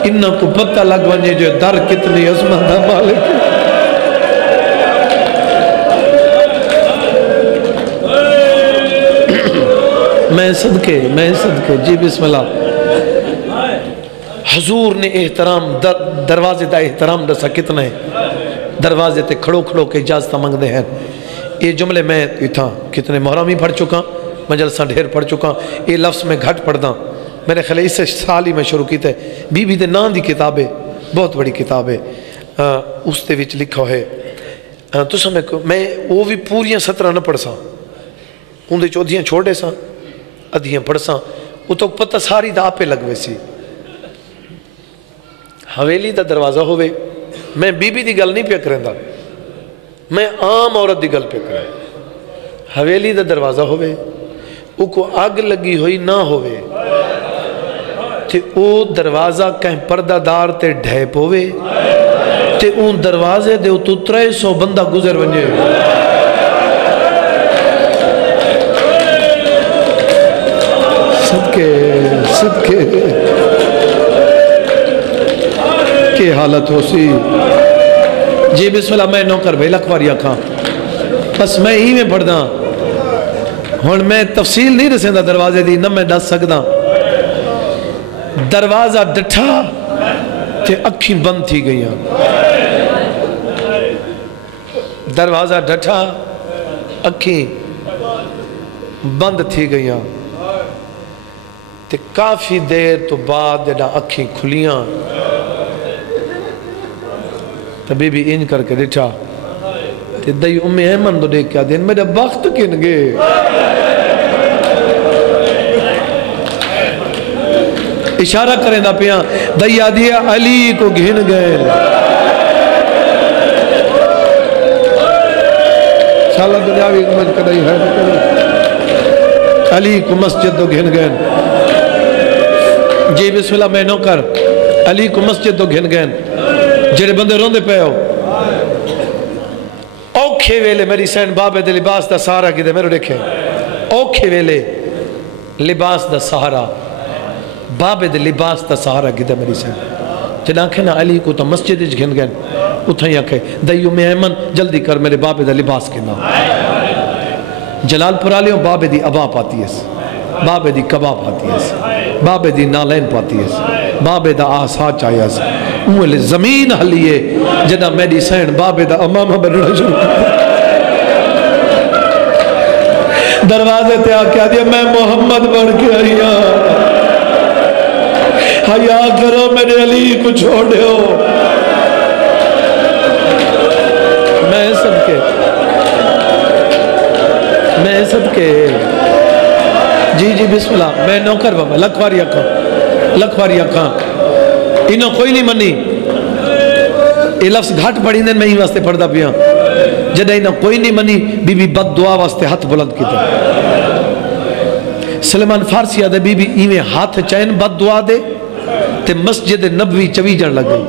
انہاں کو پتہ لگ ونجے جو در کتنی عظمت ہے مالک میں صدقے جی بسم اللہ حضور نے احترام دروازے دا احترام دسا کتنا ہے دروازے تے کھڑو کھڑو کے اجازت مانگ دے ہیں یہ جملے میں تھا کتنے محرمی پڑھ چکا مجلسہ ڈھیر پڑھ چکا یہ لفظ میں گھٹ پڑھ دا میرے خیال اس سال ہی میں شروع کی تھے بی بی دے نام دی کتاب ہے بہت بڑی کتاب ہے اس دے وچ لکھا ہے تو سمیں میں وہ بھی پوریاں 17 نہ پڑھ سا ان دے چودھیاں چھوڑے سا ادھیاں پڑھ سا وہ تو پتہ ساری دا پہ لگ ویسی حویلی دا دروازہ ہوئے میں بی بی دی گل نہیں پہ کریں دا میں عام عورت دی گل پہ کریں حویلی دا دروازہ ہوئے او کو آگ لگی ہوئی نہ ہوئے تے او دروازہ کہیں پردہ دار تے ڈھیپ ہوئے تے اون دروازے دے تو 300 بندہ گزر ونجے صدقے کہ حالت ہو سی جی بسم اللہ میں نوکر بھائی لکھواری آکھاں بس میں ہی میں پڑھ دا ہون میں تفصیل نہیں رسیں دا دروازے دی نہ میں ڈس سکدا دروازہ ڈٹھا تے اکھیں بند تھی گئیاں دروازہ ڈٹھا اکھیں بند تھی گئیاں تے کافی دیر تو بعد جڑا اکھیں کھلیاں تو بی بی انج کر کے ڈٹھا تے دائی امی ایمن تو دیکھ کیا دین میرا وقت کن گے اشارہ کریں دا پیاں دائی آدھی علی کو گھن گئے سالہ دنیاوی کمج کرائی ہے علی کو مسجد تو گھن گئے جی بسم اللہ میں نوکر علی کو مسجد تو گھن گئے جڑے بندے روندے پہ ہو اوکھے ویلے میری سین بابے دے لباس دا سہارا کی دے میرے دیکھیں اوکھے ویلے لباس دا سہارا بابے دے لباس دا سہارا کی دے میری سین جن آنکھیں نا علی کو تا مسجد اچھ گھن گئن اتھائی آنکھیں دائیو میں ایمن جلدی کر میرے بابے دا لباس کے نام جلال پرالیوں بابے دی ابا پاتی ہے بابے دی کباب پاتی ہے بابے دی نالین پاتی ہے بابے دا آسا چاہیا ہے اوہ زمین حلیے جنہ میری سین بابے دا امامہ بننا شروع دروازے تے آکیا دیا میں محمد بن کے آئیا حیاء کرو میرے علی کو چھوڑے ہو میں صدقے جی جی بسم اللہ میں نوکر بابا لکھواری اکھاں انہوں کوئی نہیں منی یہ لفظ گھٹ پڑھی دیں میں ہی واسطے پڑھدا پیا جدہ انہوں کوئی نہیں منی بی بی بد دعا واسطے ہاتھ بلند کی تھا سلیمان فارسی آدھے بی بی ایویں ہاتھ چین بد دعا دے تے مسجد نبوی چویجن لگ گئی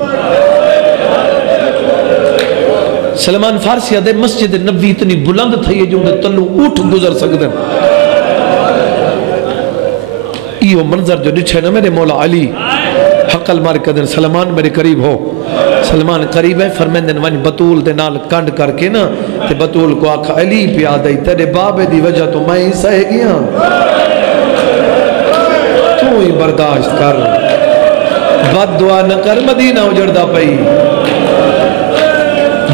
سلیمان فارسی آدھے مسجد نبوی اتنی بلند تھی جو انہیں تلو اٹھ گزر سکتے ہیں ایو منظر جو نچھے نا میرے مولا علی حقل مار کدن سلمان میرے قریب ہو سلمان قریب ہے فرمیندن ونج بطول دے نال کانڈ کر کے نا تے بطول کو آکھا علی پیا دائی تیرے بابے دی وجہ تو میں ہی سہے گیا تو ہی برداشت کر بد دعا نہ کر مدینہ اجڑدا پئی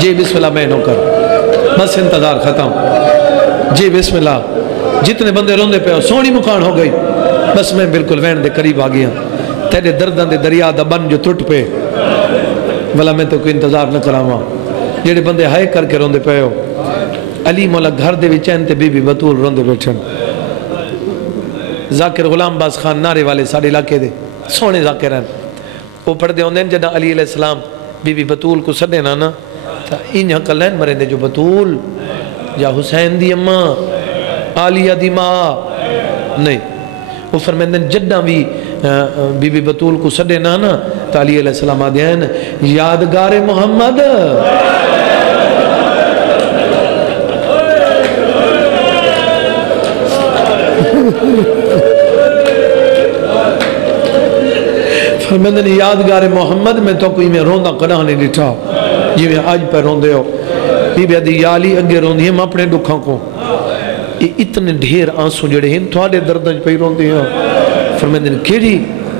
جی بسم اللہ میں نو کر بس انتظار ختم جی بسم اللہ جتنے بندے روندے پہ سونی مکان ہو گئی بس میں بالکل وین دے قریب آ گیا تیرے دردن دے دریا دا بن جو ٹوٹ پہ بلا میں تو کوئی انتظار نہ کراما جیڑے بندے ہائے کر کے روندے پہ ہو علی مولا گھر دے وچین تے بی بی بطول روندے بیٹھن ذاکر غلام باز خان نارے والے ساڑے علاقے دے سونے ذاکر ہیں وہ پڑھ دے ہوندے جنہ علی علیہ السلام بی بی بطول کو سڑے نانا تا ان حقل لین مرے دے جو بطول یا حسین دی اماں عالیہ دی ماں نہیں وہ فرمیندن جدہ بھی بی بی بطول کو سڑے نانا تا علی علیہ السلام آدھے ہیں یادگار محمد فرمیندن یادگار محمد میں تو کوئی میں روندہ قرآن نہیں لٹھا یہ میں آج پر روندے ہو بی بی عدی یالی اگے روندی ہیں اپنے دکھاں کو اتنے ڈھیر آنسو جڑے ہیں تھوڑے دردن پہ روندے ہیں فرمیندن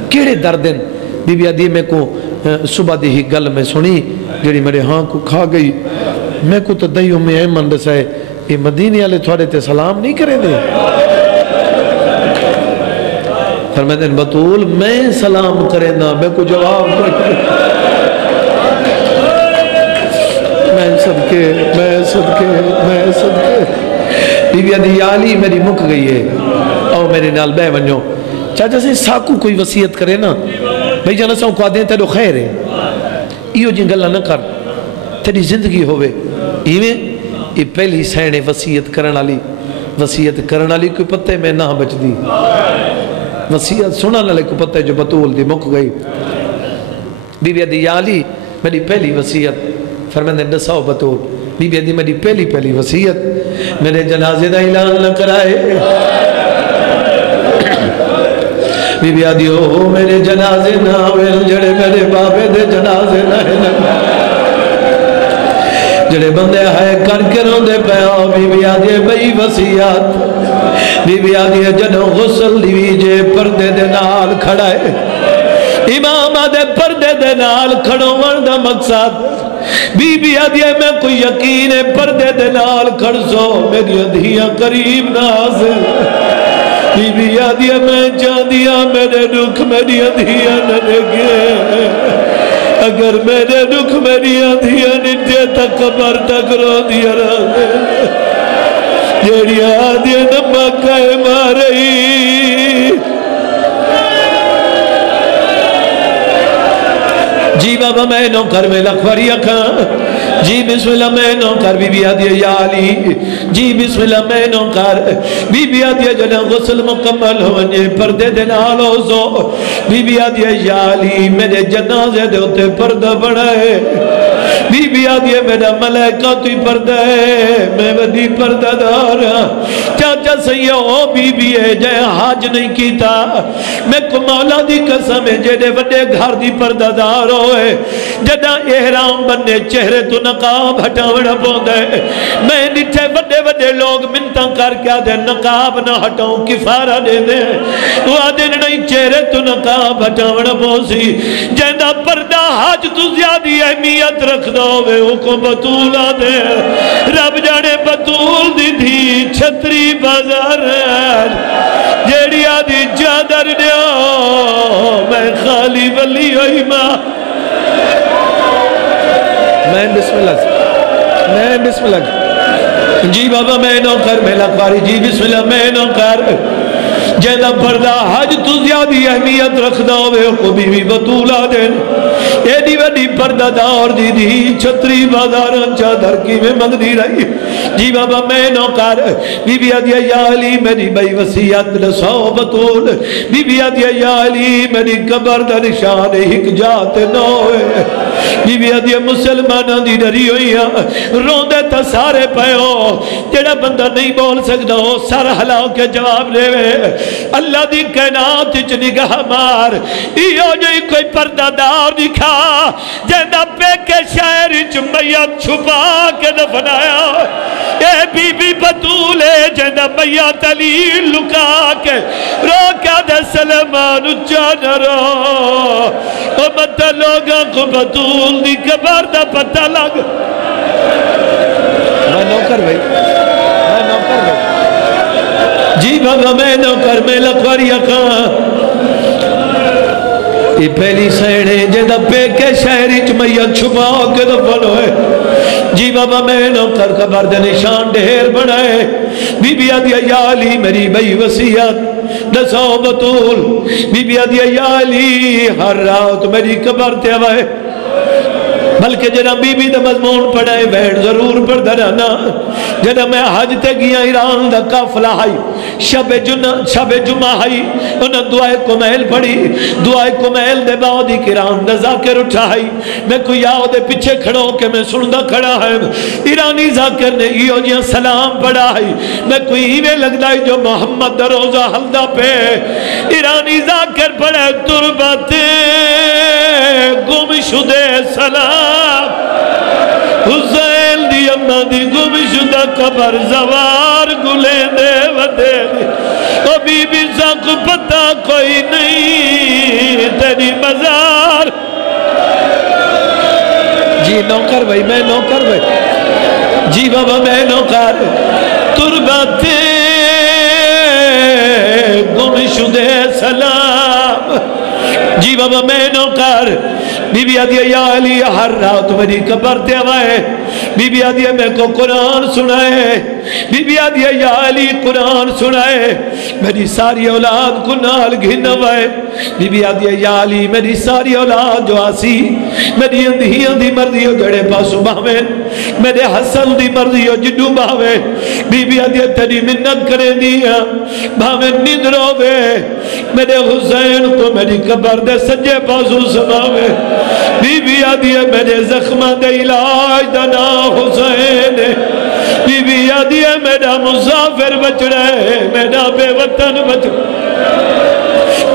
کیڑے دردن بی بی عدی میں کو صبح دی ہی گل میں سنی جڑی میرے ہاں کو کھا گئی میں کو تو دائیوں میں ایمان رسائے یہ مدینی والے تھوڑے تے سلام نہیں کریں دے فرمیندن بطول میں سلام کریں نا میں کو جواب میں صدقے بی بی عدی یالی میری مک گئی ہے او میرے نال بے ونجو چاچا سے ساکو کوئی وصیت کرے نا بھئی جانا ساں کو آدھیں تیرو خیر ہے ایو جن گلہ نہ کر تیری زندگی ہوئے ایویں یہ پہلی سینے وصیت کرن علی کوئی پتے میں نہ بچ دی وصیت سنن علی کو پتے جو بطول دی مک گئی بی بی عدی یالی میری پہلی وصیت فرمیندن دساؤ بطول بی بی عدی میری پہلی وصیت میرے جنازے دا اعلان نہ کرائے بی بی عدی ہو میرے جنازے نہ ہوئے جڑے میرے بابے دے جنازے نہ ہے جڑے بندے ہائے کر کے روندے پہ آؤ بی بی عدی بئی وصیت بی بی عدی جنوں غسل دیویجے پردے دے نال کھڑائے امام آدھے پردے دے نال کھڑوں وردہ مقصد بی بی عدی میں کوئی یقین ہے پردے دے نال کھڑ سو میری عدیاں قریب نازل بی بی عدی میں چاندیا میرے دکھ میری عدیاں نہ لگے اگر میرے دکھ میری عدیاں نجے تک قبر تک رو دیا رہے جیڑی عدیاں نمکہ مارئی جی بابا میں نو کر میں لکھواری اکھاں جی بسم اللہ میں نو کر بی بی عدی یالی جی بسم اللہ میں نو کر بی بی عدی جنہ غسل مکمل ہونے پردے دے نالو سو بی بی عدی یالی میرے جنازے دے ہوتے پردہ بڑھائے بی بی عدی میرا ملائکہ توی پردہ ہے میں ودی پردہ دارا چاچا سیاؤ بی بی ہے جائے حاج نہیں کیتا میں کو مولا دی قسم ہے جیڑے وڈے گھر دی پردہ دار ہوئے جدہ احرام بننے چہرے تو نقاب ہٹاوڑا پوندے میں نٹھے وڈے وڈے لوگ منتاں کر کیا دے نقاب نہ ہٹاؤں کفارہ دے دے وہ آدھے نہیں چہرے تو نقاب ہٹاوڑا پوسی جیندہ پردہ حاج تو زیادی اہمیت رکھ دو وے وہ کو بطول آدھے رب جانے بطول دی تھی چھتری بازار جیڑی آدھی چادر دیو میں خالی ولی ہوئی ماں میں بسم اللہ جی بابا میں نو کر میں لکھواری جی بسم اللہ میں نو کر جیدہ پردہ حج تو زیادی اہمیت رکھدا ہوئے کو بی بی بطولہ دین ایڈی وڈی پردہ دار دی دی چھتری بازاران چادر کی میں مگنی رہی جی بابا میں نوکار بی بی آدیا یا علی میری بھائی وسیعت نسو بطول بی بی آدیا یا علی میری قبر دا نشان ہک جات نوے بی بی آدیا مسلمانہ دی ڈری ہوئی رون دے تا سارے پیو جڑا بندہ نہیں بول سکتا ہو سر ہلاؤ کے جواب لے اللہ دی کائنات چ نگاہ مار ایو جو کوئی پردہ دار دکھا جیندہ پہ کے شہر چ میت چھپا کے دفنایا اے بی بی بطولے جیندہ میت علی لکا کے روکا دے سلمان اچھا نہ رو او مت لوگاں کو بطول دی قبر دا پتہ لگ میں نوکر بھائی جی بابا میں نوکر میں لکھواری اکاں یہ پہلی سیڑے جیدہ پہ کے شہری چ میت چھپا کے دفن ہوئے جی بابا میں نوکر قبر دے نشان ڈھیر بنائے بی بی آدیا یا علی میری بھئی وسیعت دسو بطول بی بی آدیا یا علی ہر رات میری قبر تے آئے بلکہ جنہ بی بی دا مضمون پڑھائے بیٹھ ضرور پڑھ درانا جنہ میں حج تے گیا ایران دا کافلہ ہائی شب جمعہ ہائی انہوں دعائے کمیل پڑھی دعائے کمیل دے بعد ہی کرام دا ذاکر اٹھائی میں کوئی آؤ دے پچھے کھڑو کہ میں سندہ کھڑا ہے ایرانی ذاکر نے ایو جیاں سلام پڑھائی میں کوئی ایوے لگ دائی جو محمد دا روزہ حلدہ پہ ایرانی ذاکر پڑھے تربت گم شدے سلام حسین دی امہ دی گم شدہ قبر زوار گلے دے ودے او بی بی سا کو پتہ کوئی نہیں تیری مزار جی نوکر بھائی میں نوکر بھائی جی بابا میں نوکر تربت گم شدے سلام جی بابا میں نوکر بی بی آدیا یا علی ہر رات میری قبر تے آئے بی بی آدیا میں کو قرآن سنائے بی بی آدیا یا علی قرآن سنائے میری ساری اولاد کو نال گھنوائے بی بی آدیا یا علی میری ساری اولاد جو آسی میری اندھیاں دی مرضی ہو جڑے پاسو باویں میرے حسن دی مرضی ہو جڈو باویں بی بی آدیا تیری منت کرے دیا باویں نیند روے میرے حسین کو میری قبر دے سجے پاسو سماوے بی بی آدیا میرے زخمہ دے علاج دنا حسین بی بی آدیا میرا مسافر بچ رہے میرا بے وطن بچ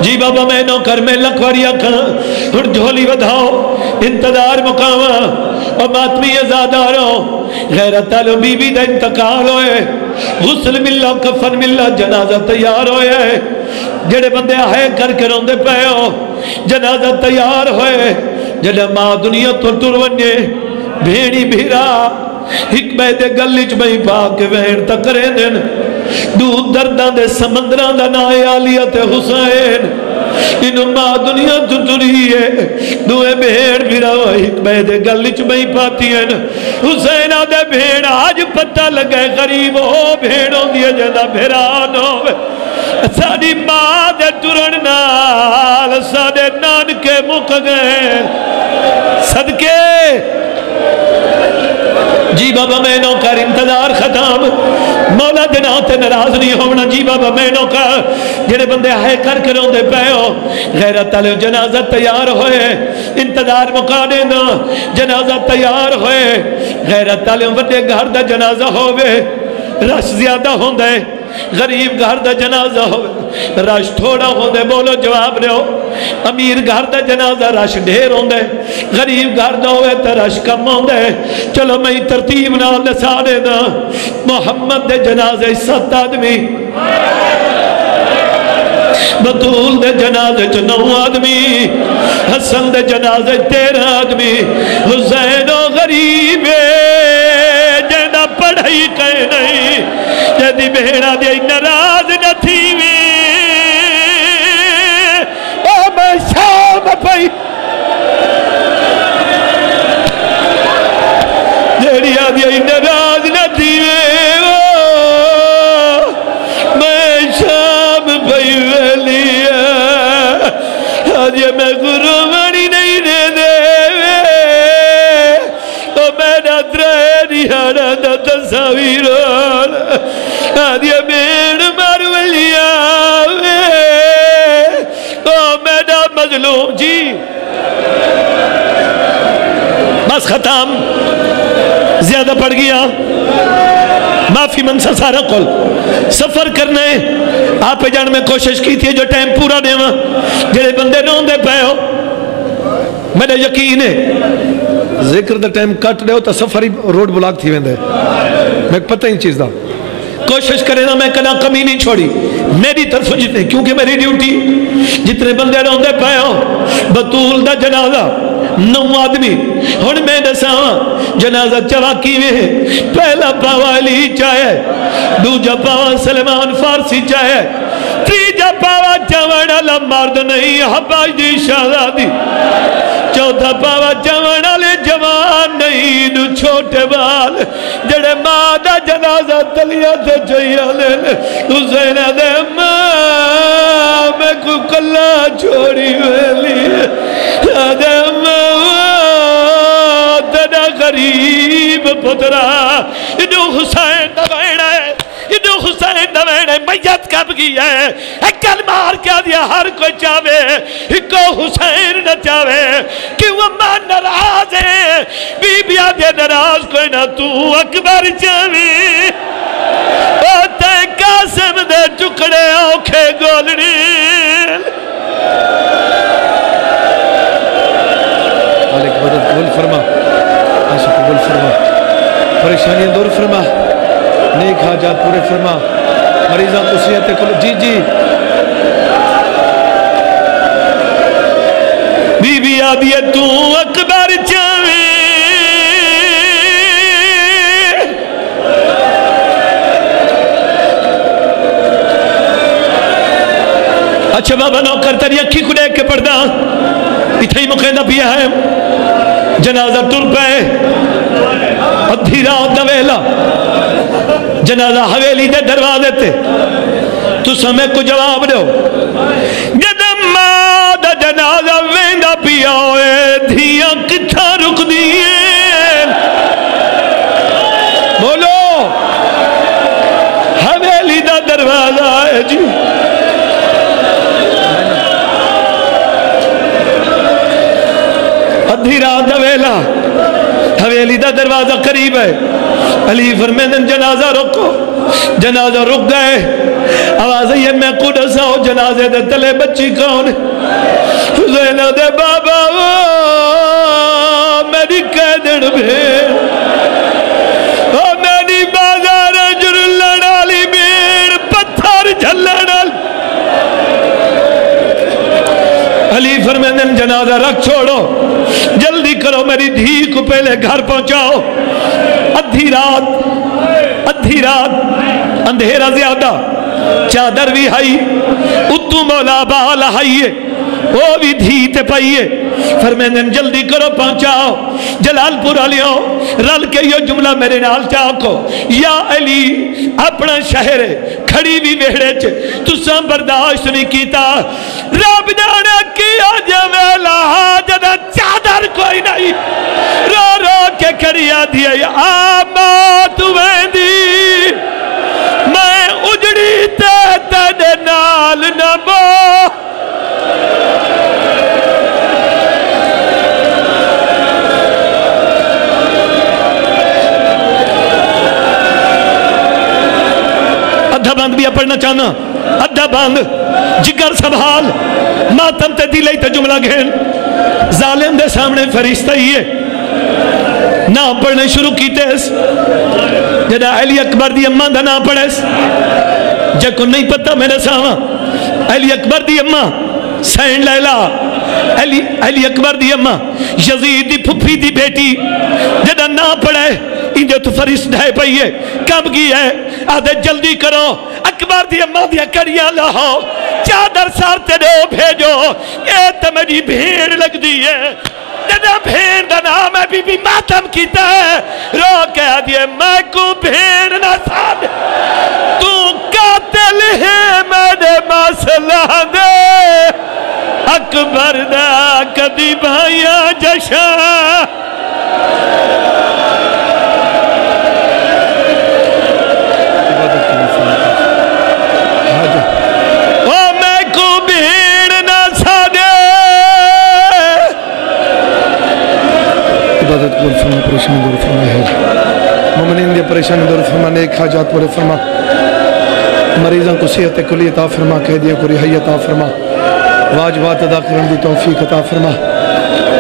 جی بابا میں نوکر میں لکھواری اکھاں اور جھولی ودھاؤ انتظار مقامہ اور ماتمی ازاداروں غیرت آلو بی بی دا انتقال ہوئے غسل ملہ کفن ملہ جنازہ تیار ہوئے جڑے بندے آئے کر کے روندے پہ ہو جنازہ تیار ہوئے جڑے ماں دنیا تو ٹرونجے بھیڑی بھیرا حکمہ دے گلچ میں پاک وین تکرے دن دودھ دردان دے سمندران دا نائے آلیت حسین انہوں ماں دنیا تو ٹریے دوئے بھیڑ بھیرا حکمہ دے گلچ میں پاتی ہیں حسین آدھے بھیڑ آج پتہ لگے غریب ہو بھیڑوں دیے جیدہ بھیران ہوئے ساری ماں دے ٹرن نال سارے نان کے مک گئے صدقے جی بابا میں نوکر انتظار ختم مولا دنوں تے ناراض نہیں ہونا جی بابا میں نوکر جڑے بندے آئے کر کے روندے پے ہو غیرت علیہ جنازہ تیار ہوئے انتظار مکا دینا جنازہ تیار ہوئے غیرت علیہ وڈے گھر دا جنازہ ہوئے رش زیادہ ہوندے غریب گھر دا جنازہ ہوئے رش تھوڑا ہوندے بولو جواب رہو امیر گھر دا جنازہ رش ڈھیر ہوندے غریب گھر دا ہوئے تا رش کم ہوندے چلو میں ترتیب نہ لسا دینا محمد دے جنازے 7 آدمی بطول دے جنازے 9 آدمی حسن دے جنازے 13 آدمی حسین و غریب جنہ پڑھائی کہیں نہیں جدی بہڑا دے ناراض نہ تھی وی او میں شام پئی جیڑی آدھی ناراض نہ تھی وی میں شام پئی روانی نہیں دے دے تو میرا درہنی آنا دا تصاویرون آدھیا میرے مرولیہ تو میرا مظلوم جی بس ختم زیادہ پڑ گیا معافی منسا سارا قول سفر کرنے آپ جان میں کوشش کی تھی جو ٹائم پورا دے وہاں جڑے بندے نون دے پہ ہو میرے یقین ہے ذکر دا ٹائم کٹ دے ہو تا سفری روڈ بلاک تھی ویندے میں پتہ ہی چیز دا کوشش کرے نا میں کنا کمی نہیں چھوڑی میری طرف جتنے کیونکہ میری ڈیوٹی جتنے بندے نون دے پہ ہو بطول دا جنازہ 9 آدمی ہن میں دساواں جنازہ چوا کیویں ہے پہلا پاوا علی چاہے دوجا پاوا سلمان فارسی چاہے تیجا پاوا چوانا لمبارد نہیں حباج دی شہزادی چوتھا پاوا چوانا لے جوان نہیں دو چھوٹے بال جڑے مادہ جنازہ تلیہ سے چاہیے لے حسین دے ماں میں کو کلا چھوڑی ویلی دے غریب پترا ادو حسین دوینا ہے ادو حسین دوینا ہے میت کب گیا ہے اکل مار کیا دیا ہر کوئی چاہوے ایکو حسین نہ چاہوے کیوں اماں نراز ہے بی بیا دے نراز کوئی نہ تو اکبر چاہوے او تے قاسم دے ٹکڑے اوکھے گولنی مالک مدد قبول فرما آسا قبول فرما پریشانیاں دور فرما نیک حاجات پورے فرما مریضاں کو صحت کلو جی جی بی بی آدھی تو اکبر چاہویں اچھا بابا نوکر تری اکھی کو دیکھ کے پڑھدا اتھے ہی مقیدہ پیا ہے جنازہ ٹر پہ ادھی رات دا ویلا جنازہ حویلی دے دروازے تے تو سمیں کو جواب دو جدم مادہ جنازہ ویندہ پیا ہوئے دھیاں کتھا رک دیئے بولو حویلی دا دروازہ ہے جی ادھی رات دا ویلا حویلی دا دروازہ قریب ہے علی فرمیدن جنازہ رکو جنازہ رک گئے آواز یہ میں قدس آؤ جنازے دے تلے بچی کون حسین دے بابا میری قیدن بھیڑ میری بازار جرلن آلی بھیڑ پتھر جھلن آلی علی فرمیدن جنازہ رکھ چھوڑو جلدی کرو میری دھی کو پہلے گھر پہنچاؤ ادھی رات اندھیرا زیادہ چادر بھی ہائی اتو مولا بالا ہائیے وہ بھی دھی تے پائیے فرمیدن جلدی کرو پہنچاؤ جلال پور علیوں رل کے یہ جملہ میرے نال چاکو یا علی اپنا شہر کھڑی بھی ویڑے چھے تو سام برداشت نہیں کیتا رب جانا کیا جویلا جدا چادر کوئی نہیں رو رو کے کھڑیا دیا یا آمات ویندی میں اجڑی تے تیرے نال نبو ادھا باندھ بھی پڑھنا چاہنا ادھا باندھ جگر سبحال ماتم تے دلے تے جملہ گھین ظالم دے سامنے فرشتہ ہی ہے نام پڑھنے شروع کیتے اس جدہ علی اکبر دی اممہ دا نام پڑھے اس جکو نہیں پتہ میرے سامنے علی اکبر دی اممہ سین لیلہ علی اکبر دی اممہ یزید دی پھپھی دی بیٹی جدہ نام پڑھے انجھے تو فرشت ڈھائے پئیے کب کی ہے آدھے جلدی کرو اکبر دی اممہ دیا کریاں لاؤ چادر سارتے دو بھیجو اے تو میری بھیڑ لگ دی ہے جدہ بھیڑ دا نام ہے بی بی ماتم کیتا ہے رو کہہ دیئے میں کو بھیڑ نہ ساد تو قاتل ہے میرے مسئلہ دے اکبر دا کدی بھائیا جشا او میں کو بھیڑ نہ سادے عبادت قبول فرما پریشانی دور فرما ہے مومنین دی پریشانی دور فرما نیک حاجات پورے فرما مریضاں کو صحت کلی عطا فرما قیدیوں کو رہائی عطا فرما واجبات ادا کرنے دی توفیق عطا فرما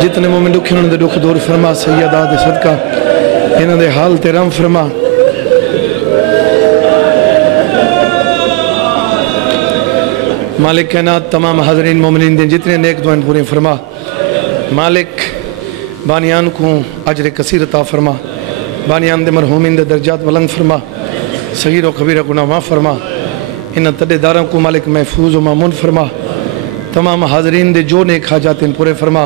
جتنے مومن دکھ انہوں دے دکھ دور فرما سیدہ دے صدقہ انہوں دے حال تے رحم فرما مالک کائنات تمام حاضرین مومنین دے جتنے نیک دعائیں پوری فرما مالک بانیان کو اجر کثیر عطا فرما بانیان دے مرحومین دے درجات بلند فرما صغیر و کبیر گناہ معاف فرما ان تڑے داروں کو مالک محفوظ و مامون فرما تمام حاضرین دے جو نیک حاجات ان پورے فرما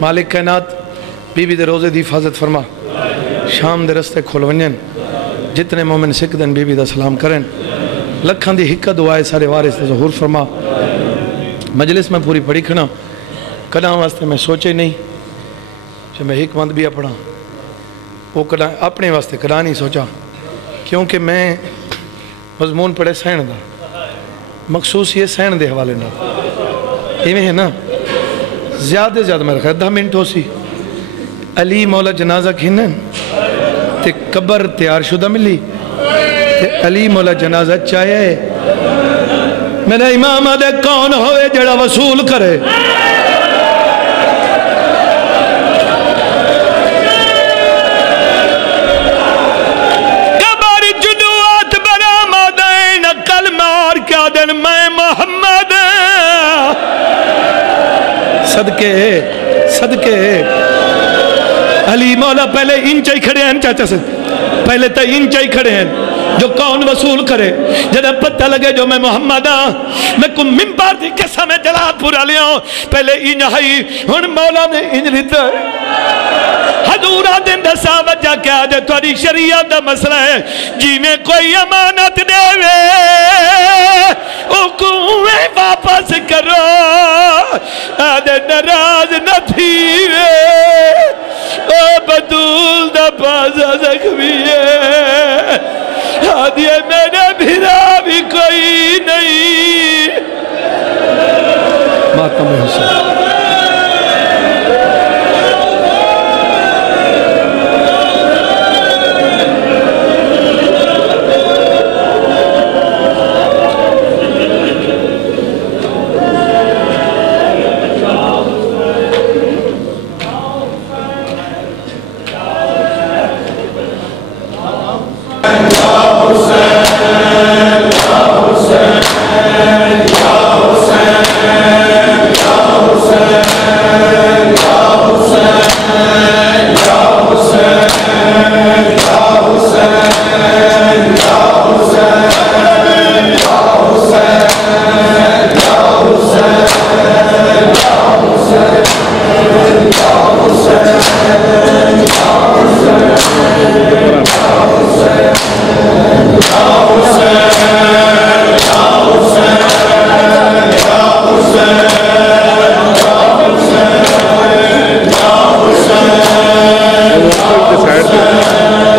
مالک کائنات بی بی دے روزے دی حفاظت فرما شام دے رستے کھول ونجن جتنے مومن سکھ دن بی بی دا سلام کریں لکھاں دی حکہ دعائے سارے وارث دے ظہور فرما مجلس میں پوری پڑھی کھنا کنا واسطے میں سوچے نہیں کہ میں حکمت بھی اپنا وہ کنا اپنے واسطے کنا نہیں سوچا کیونکہ میں مضمون پڑھے سین دا مخصوص یہ سین دے حوالے نہ ایویں ہے نا زیادہ زیادہ میرا خیال 10 منٹ ہو سی علی مولا جنازہ کھینن تے قبر تیار شدہ ملی تے علی مولا جنازہ چاہے میرا امام دے کون ہوئے جڑا وصول کرے صدقے علی مولا پہلے ان چاہی کھڑے ہیں چاچا سے پہلے تو ان چاہی کھڑے ہیں جو کون وصول کرے جنہیں پتہ لگے جو میں محمد ہاں میں کو ممبر دی قصہ میں جلال پورا لیا ہوں پہلے ان ہائی ہن مولا نے ان لیتا حضورہ دن دسا وجہ کیا دے تواری شریعت دا مسئلہ ہے جی میں کوئی امانت دے وے حکومیں واپس کرو آدھے نراز نہ تھیوے او بدول دا بازا زخمی ہے آدھے میرے بھرا بھی کوئی نہیں ماتم حسین side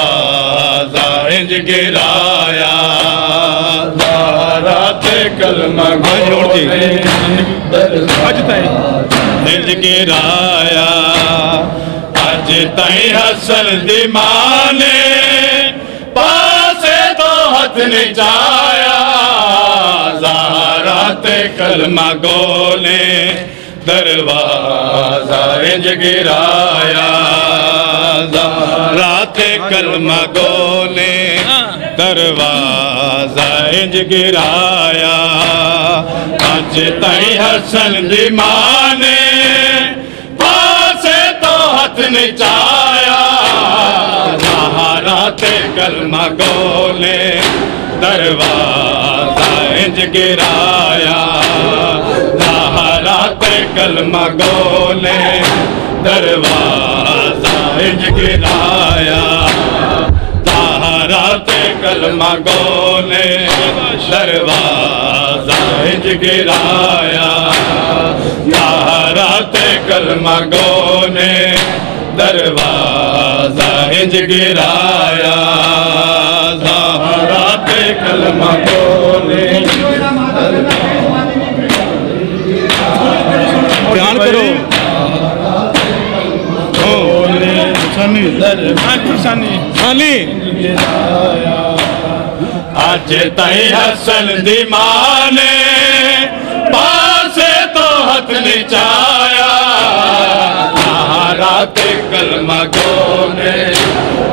دروازہ انج گرایا زہرات کلمہ گونے انج گرایا اج تائیں حسن دی ماں نے پاسے تو ہاتھ نچایا زہرات کلمہ گونے دروازہ انج گرایا زہرات کلمہ گونے دروازہ انج گرایا اج تائیں حسن دی ماں نے پاسے تو ہاتھ نچایا زہرات کلمہ گونے دروازہ انج گرایا زہرات کلمہ گونے دروازہ انج گرایا زہرات کلمہ گونے دروازہ انج گرایا زہرات کلمہ گونے دروازہ انج گرایا زہرات کلمہ گونے بیان کرو سانی آج تائیں حسن دی ماں نے پاسے تو ہاتھ نچایا زہرات کلمہ گونے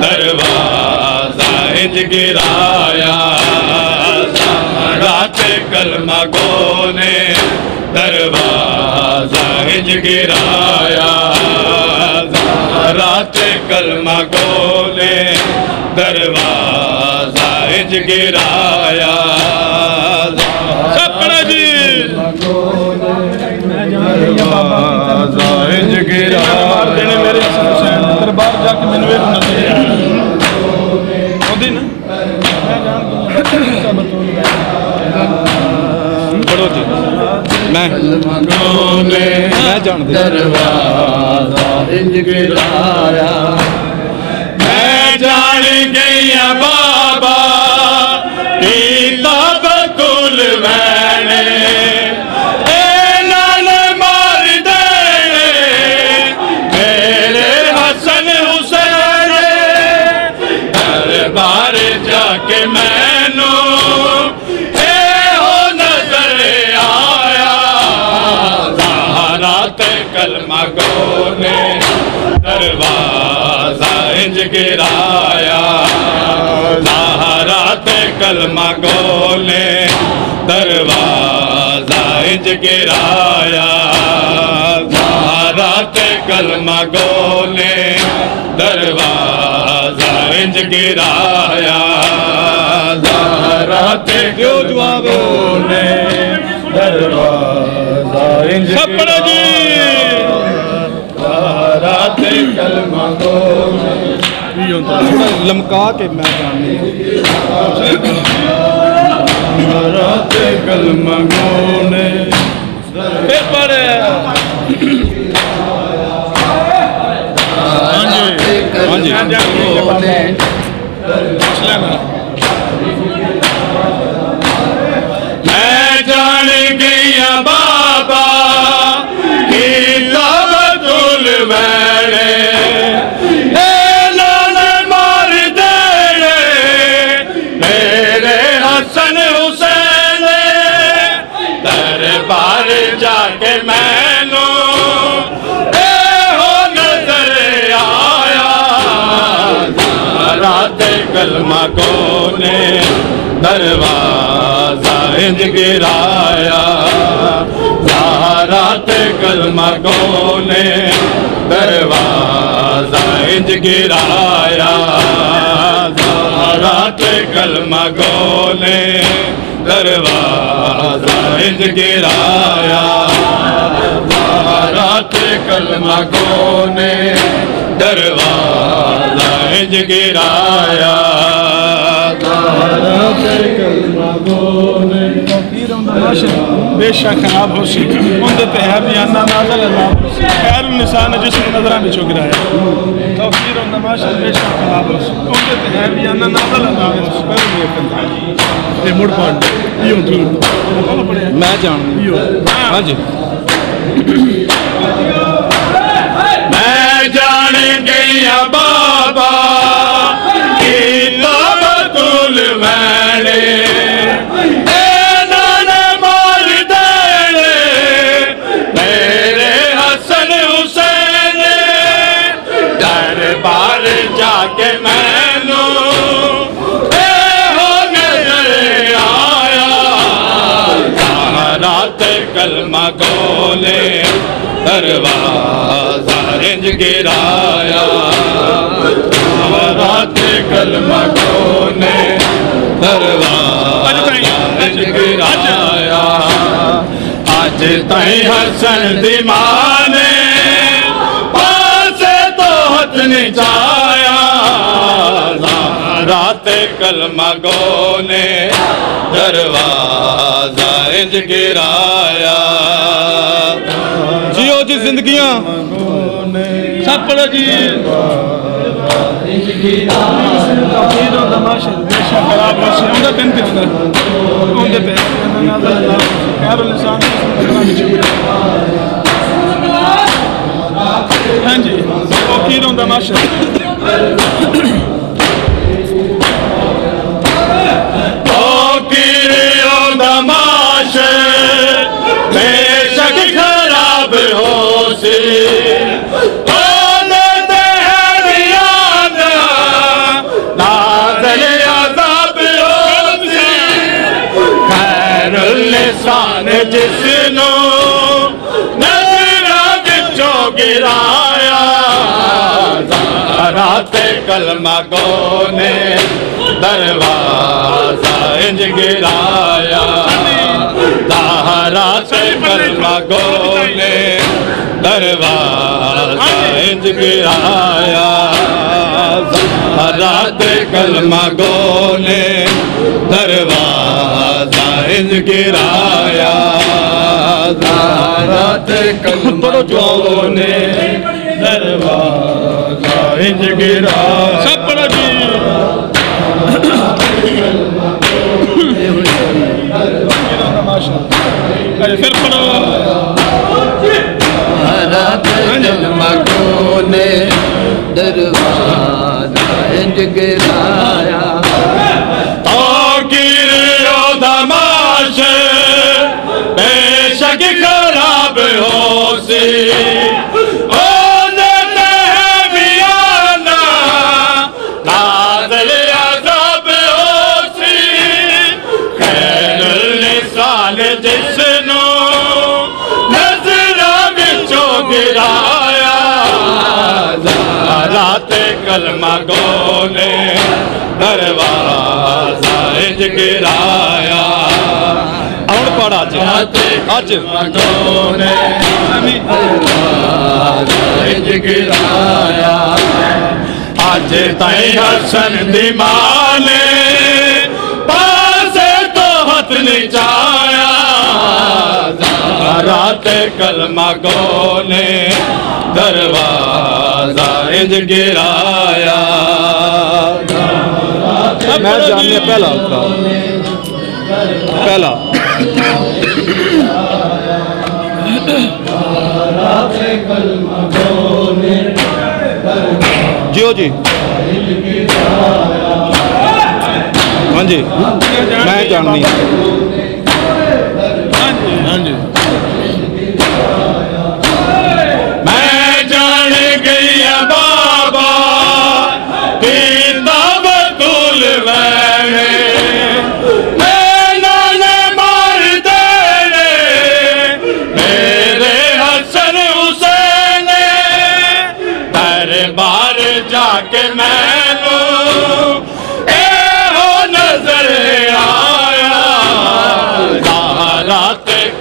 دروازہ انج گرایا زہرات کلمہ گونے دروازہ انج گرایا زہرات کلمہ گونے دروازہ انج گرایا سپنا جی دروازہ انج گرایا دربار جا کے میں نے ہونا چاہیے پڑھو جی میں جان دروازہ انج گرایا میں جان گیا بابا کتاب کل وینے اے لانے مار دینے میرے حسن حسین دربار جا کے میں نو کلمہ گونے دروازہ انج گرایا زہرات کلمہ گونے دروازہ انج گرایا زہرات کلمہ گونے دروازہ انج گرایا زہرات کلمہ گونے دروازہ انج گرایا کلمہ گونے لمکا کے میں جانے زہرات کلمہ گونے پھر پڑھے ہاں جی میں جان گیا بابا کتاب کل وینے اے لانے مار دینے میرے حسن حسین دربار جا کے میں نو اے ہو نظر آیا زہرات کلمہ گونے دروازہ انج گرایا زہرات کلمہ گونے دروازہ انج گرایا زہرات کلمہ گونے دروازہ انج گرایا زہرات کلمہ گونے دروازہ انج گرایا زہرات کلمہ گونے بے شک خراب ہو سی اندھے تے ہے بیانہ نازل اللہ خیر النسان جس کو نظرہ میں چھو گرایا توفیر تماشا ہمیشہ خراب ہو سکتے ہیں بھی انا نازل اللہ پر نہیں کرتا یہ مڑ پڑ یہ ٹھیک میں جان ہاں جی میں جان گیا بابا کی تبتل ویلے کلمہ گولے دروازہ انج گرایا رات کلمہ گولے دروازہ انج گرایا آج تائیں حسن دی ماں نے پاسے تو ہاتھ نچایا رات کلمہ گولے دروازہ انج گرایا جیو جی زندگیاں سب پڑھو جی تقیدوں دماشا ہمیشہ خراب ہو سکتے ہیں پہ اندھے پہ نازل اللہ خیر الانسان ہاں جی تقیدوں دماشا جس نو نظرہ بچو گرایا رات کلمہ گونے دروازہ انج گرایا رات کلمہ گونے دروازہ انج گرایا رات کلمہ گونے دروازہ انج گرایا رات کلمہ گونے دروازہ انج گرایا سب پڑھو جی پھر پڑھو رات کلمہ گونے دروازہ انج گرایا کلمہ گونے دروازہ انج گرایا اور پڑھا جی آج گونے دروازہ انج گرایا آج تائیں حسن دی ماں نے پاسے تو ہاتھ نچایا رات کلمہ گونے دروازہ انج گرایا میں جاننے پہلا جیو جی ہاں جی میں جاننی ہاں جی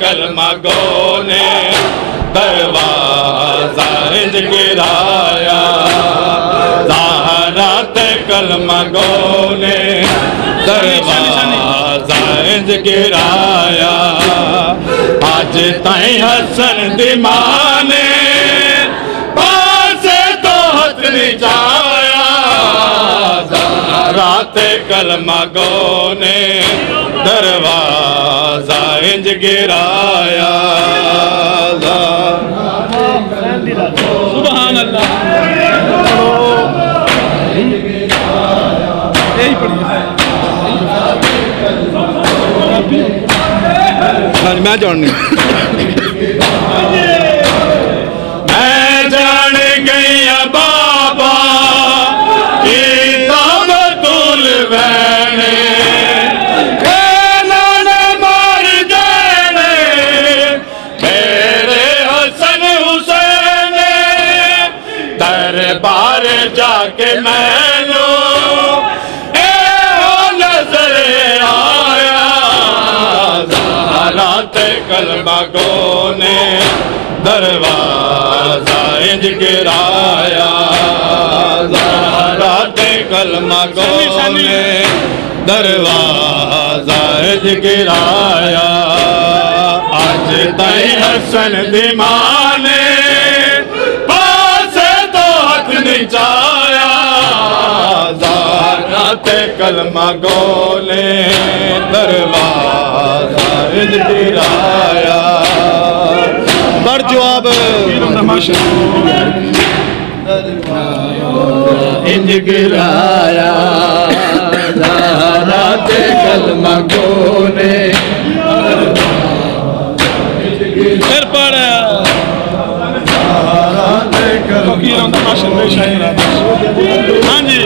کلمہ گونے دروازہ انج گرایا زہرات کلمہ گونے دروازہ انج گرایا آج تائیں حسن دی ماں نے پاسے تو ہاتھ نچایا رات کلمہ گو نے دروازہ انج گرایا سبحان اللہ یہی پڑھیے میں جاننی میں جان گئی بابا کتاب طول وینے کھینان مار جانے میرے حسن حسین دربار جا کے میں لوں کلمہ گو نے دروازہ انج گرایا زہرات کلمہ گو نے دروازہ انج گرایا آج تائی حسن دی ماں نے پاسے تو ہاتھ نہیں چایا زہرات کلمہ گو نے دروازہ انج گرایا بر جواب انج گرایا زہرات کلمہ گو نے پھر پڑھا فقیروں دا ماشن بے شاہرات ہاں جی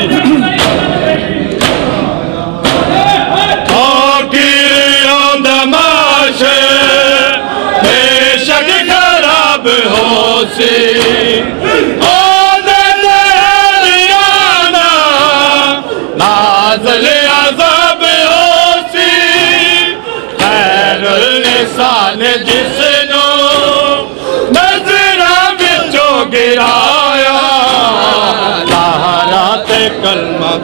نازل عذاب ہوسی خیر النسان جس نو نظرہ بچو گرایا زہرات کلمہ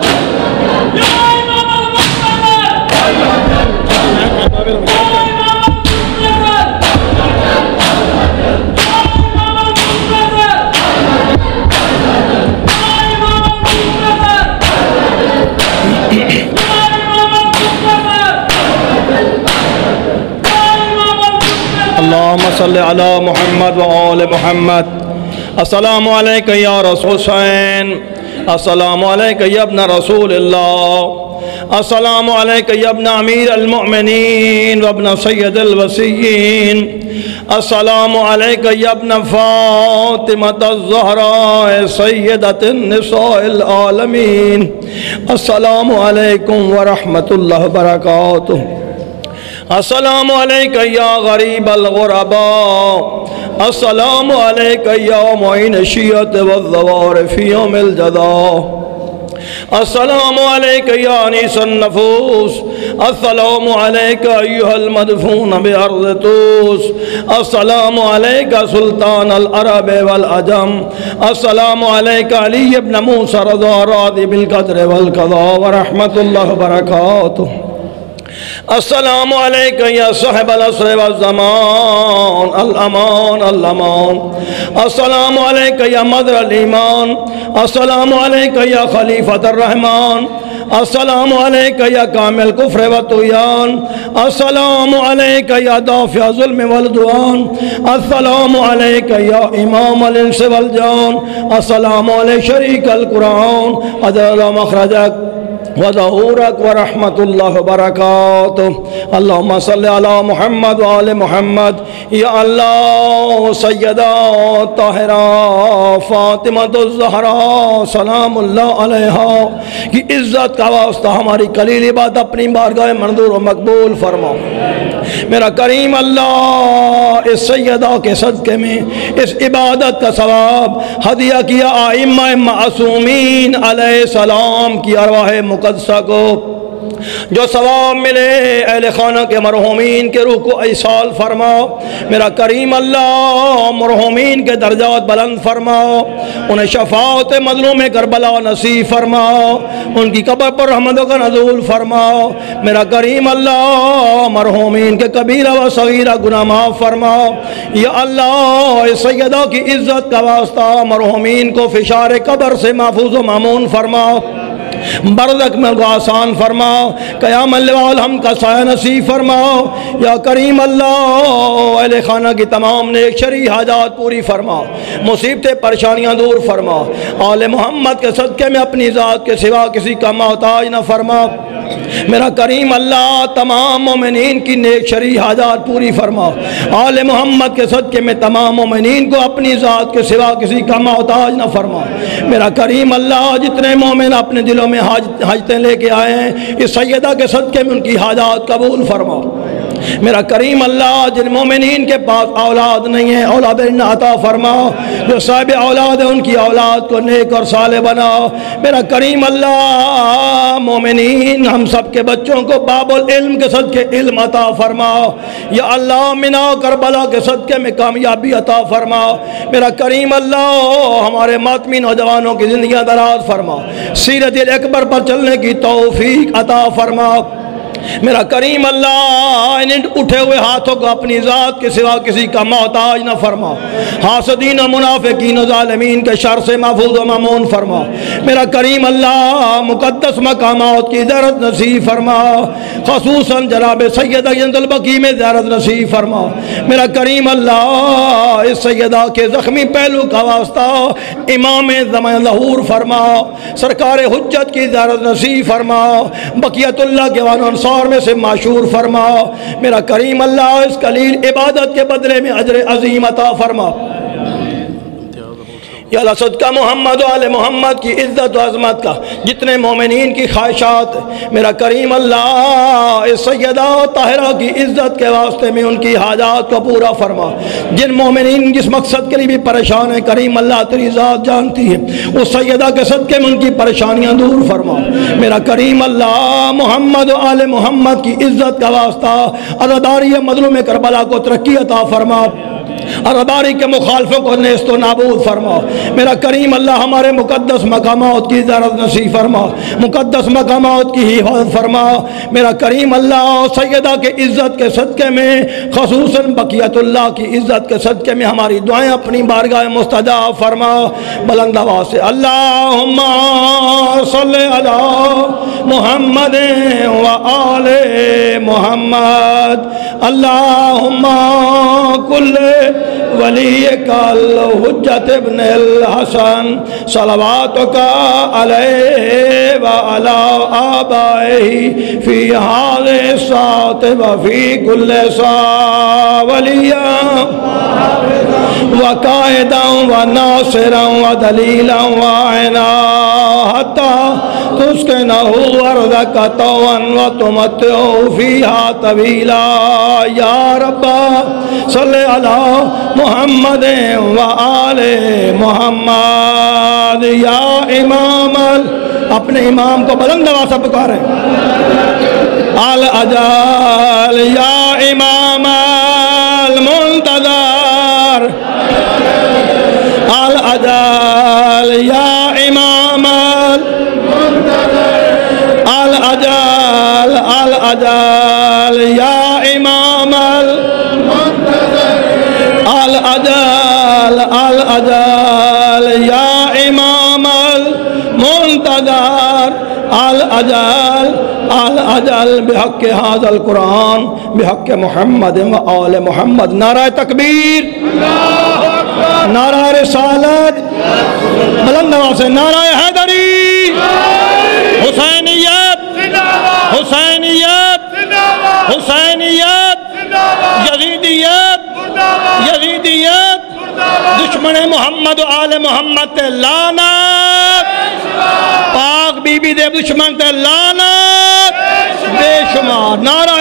اللہم صلی علی محمد و آل محمد السلام علیکہ یا رسول حسین السلام علیکہ یا ابن رسول اللہ السلام علیکہ یا ابن امیر المؤمنین و ابن سید الوسیین السلام علیکہ یا ابن فاطمة الزہراء سیدت النساء العالمین السلام علیکم ورحمت اللہ وبرکاتہ السلام علیکہ یا غریب الغرباء السلام علیکہ یا معین الشیعۃ والذوار فی یوم الجزاء السلام علیکہ یا انیس النفوس السلام علیکہ ایہا المدفون بارض توس السلام علیکہ سلطان العرب والعجم السلام علیکہ علی ابن موسیٰ رضا راضی بالقدر والقضاء ورحمت اللہ وبرکاتہ السلام علیکہ یا صاحب العصر والزمان الامان الامان السلام علیکہ یا مدر الایمان السلام علیکہ یا خلیفۃ الرحمن السلام علیکہ یا کامل کفر و طغیان السلام علیکہ یا دافع ظلم والعدوان السلام علیکہ یا امام الانس والجان السلام علیہ شریک القرآن اجعل مخرجک وظہورک ورحمت اللہ وبرکاتہ اللہم صلی علی محمد و آل محمد یا اللہ سیدہ طاہرہ فاطمہ الزہراء سلام اللہ علیہا کی عزت کا واسطہ ہماری قلیل بات اپنی بارگاہ منظور و مقبول فرماؤ میرا کریم اللہ اس سیدہ کے صدقے میں اس عبادت کا ثواب ہدیہ کیا آئمہ معصومین علیہ السلام کی ارواح مقدسہ کو جو ثواب ملے اہل خانہ کے مرحومین کے روح کو ایصال فرماؤ میرا کریم اللہ مرحومین کے درجات بلند فرماؤ انہیں شفاعت مظلوم کربلا نصیب فرماؤ ان کی قبر پر رحمتوں کا نزول فرماؤ میرا کریم اللہ مرحومین کے کبیرہ و صغیرہ گناہ معاف فرماؤ یا اللہ اس سیدہ کی عزت کا واسطہ مرحومین کو فشار قبر سے محفوظ و مامون فرماؤ برزخ میں ان کو آسان فرماؤ، قیام اللواء ہم کا سایہ نصیب فرماؤ یا کریم اللہ، اہل خانہ کی تمام نیک شرعی حاجات پوری فرماؤ، مصیبتیں پریشانیاں دور فرماؤ، آل محمد کے صدقے میں اپنی ذات کے سوا کسی کا محتاج نہ فرماؤ، میرا کریم اللہ تمام مومنین کی نیک شرعی حاجات پوری فرماؤ، آل محمد کے صدقے میں تمام مومنین کو اپنی ذات کے سوا کسی کا محتاج نہ فرماؤ، میرا کریم اللہ جتنے مومن اپنے دلوں میں حاجتیں لے کے آئے ہیں اس سیدہ کے صدقے میں ان کی حاجات قبول فرماؤ، میرا کریم اللہ جن مومنین کے پاس اولاد نہیں ہے اولاد عطا فرماؤ، جو صاحب اولاد ہے ان کی اولاد کو نیک اور صالح بناؤ، میرا کریم اللہ مومنین ہم سب کے بچوں کو باب العلم کے صدقے علم عطا فرماؤ، یا اللہ منا و کربلا کے صدقے میں کامیابی عطا فرماؤ، میرا کریم اللہ ہمارے ماتمی نوجوانوں کی زندگیاں دراز فرماؤ، سیرت الاکبر پر چلنے کی توفیق عطا فرماؤ، میرا کریم اللہ ان اٹھے ہوئے ہاتھوں کو اپنی ذات کے سوا کسی کا محتاج نہ فرما، حاسدین و منافقین و ظالمین کے شر سے محفوظ و مامون فرما، میرا کریم اللہ مقدس مقامات کی زیارت نصیب فرما، خصوصاً جناب سیدہ جنت البقیع میں زیارت نصیب فرما، میرا کریم اللہ اس سیدہ کے زخمی پہلو کا واسطہ امام زمان ظہور فرما، سرکار حجت کی زیارت نصیب فرما، بقیت اللہ کے وان انصار میں سے معشور فرما، میرا کریم اللہ اس قلیل عبادت کے بدلے میں اجر عظیم عطا فرما، یا اللہ صدقہ محمد و آل محمد کی عزت و عظمت کا جتنے مومنین کی خواہشات میرا کریم اللہ اس سیدہ طاہرہ کی عزت کے واسطے میں ان کی حاجات کو پورا فرما، جن مومنین جس مقصد کے لیے بھی پریشان ہیں کریم اللہ تیری ذات جانتی ہے، اس سیدہ کے صدقے میں ان کی پریشانیاں دور فرما، میرا کریم اللہ محمد و آل محمد کی عزت کا واسطہ عزاداری مظلوم کربلا کو ترقی عطا فرما، عزاداری کے مخالفوں کو نیست و نابود فرما، میرا کریم اللہ ہمارے مقدس مقامات کی زیارت نصیب فرما، مقدس مقامات کی حفاظت فرما، میرا کریم اللہ سیدہ کے عزت کے صدقے میں خصوصاً بقیت اللہ کی عزت کے صدقے میں ہماری دعائیں اپنی بارگاہ مستجاب فرما، بلند آواز سے اللہم صلی علی محمد و آل محمد، اللہم کل ولیک الحجت ابن الحسن صلواتک علیہ وعلی آبائہ فی هذه الساعة وفی کل ساعة ولیا وقائدا وناصرا ودلیلا وعنا حتی تسکنہ ارضک طوعا وتمتعہ فیہا طویلا، یا رب صلی علی محمد و آل محمد، یا امام اپنے امام کو بلند آواز سے پکاریں الاجل، یا امام المنتظر الاجل، یا امام الاجل الاجل، یا امام الاجل الاجل، یا امام المنتظر الاجل الاجل، بحق هذا القرآن بحق محمد و آل محمد، نعرہ تکبیر، نعرہ رسالت، بلند آواز سے نعرہ حیدری، حسینیت حسینیت حسینیت، یزیدیت یزیدیت، دشمن محمد و آل محمد تے لعنت، پاک بی بی دے دشمن تے لعنت بے شمار، نعرہ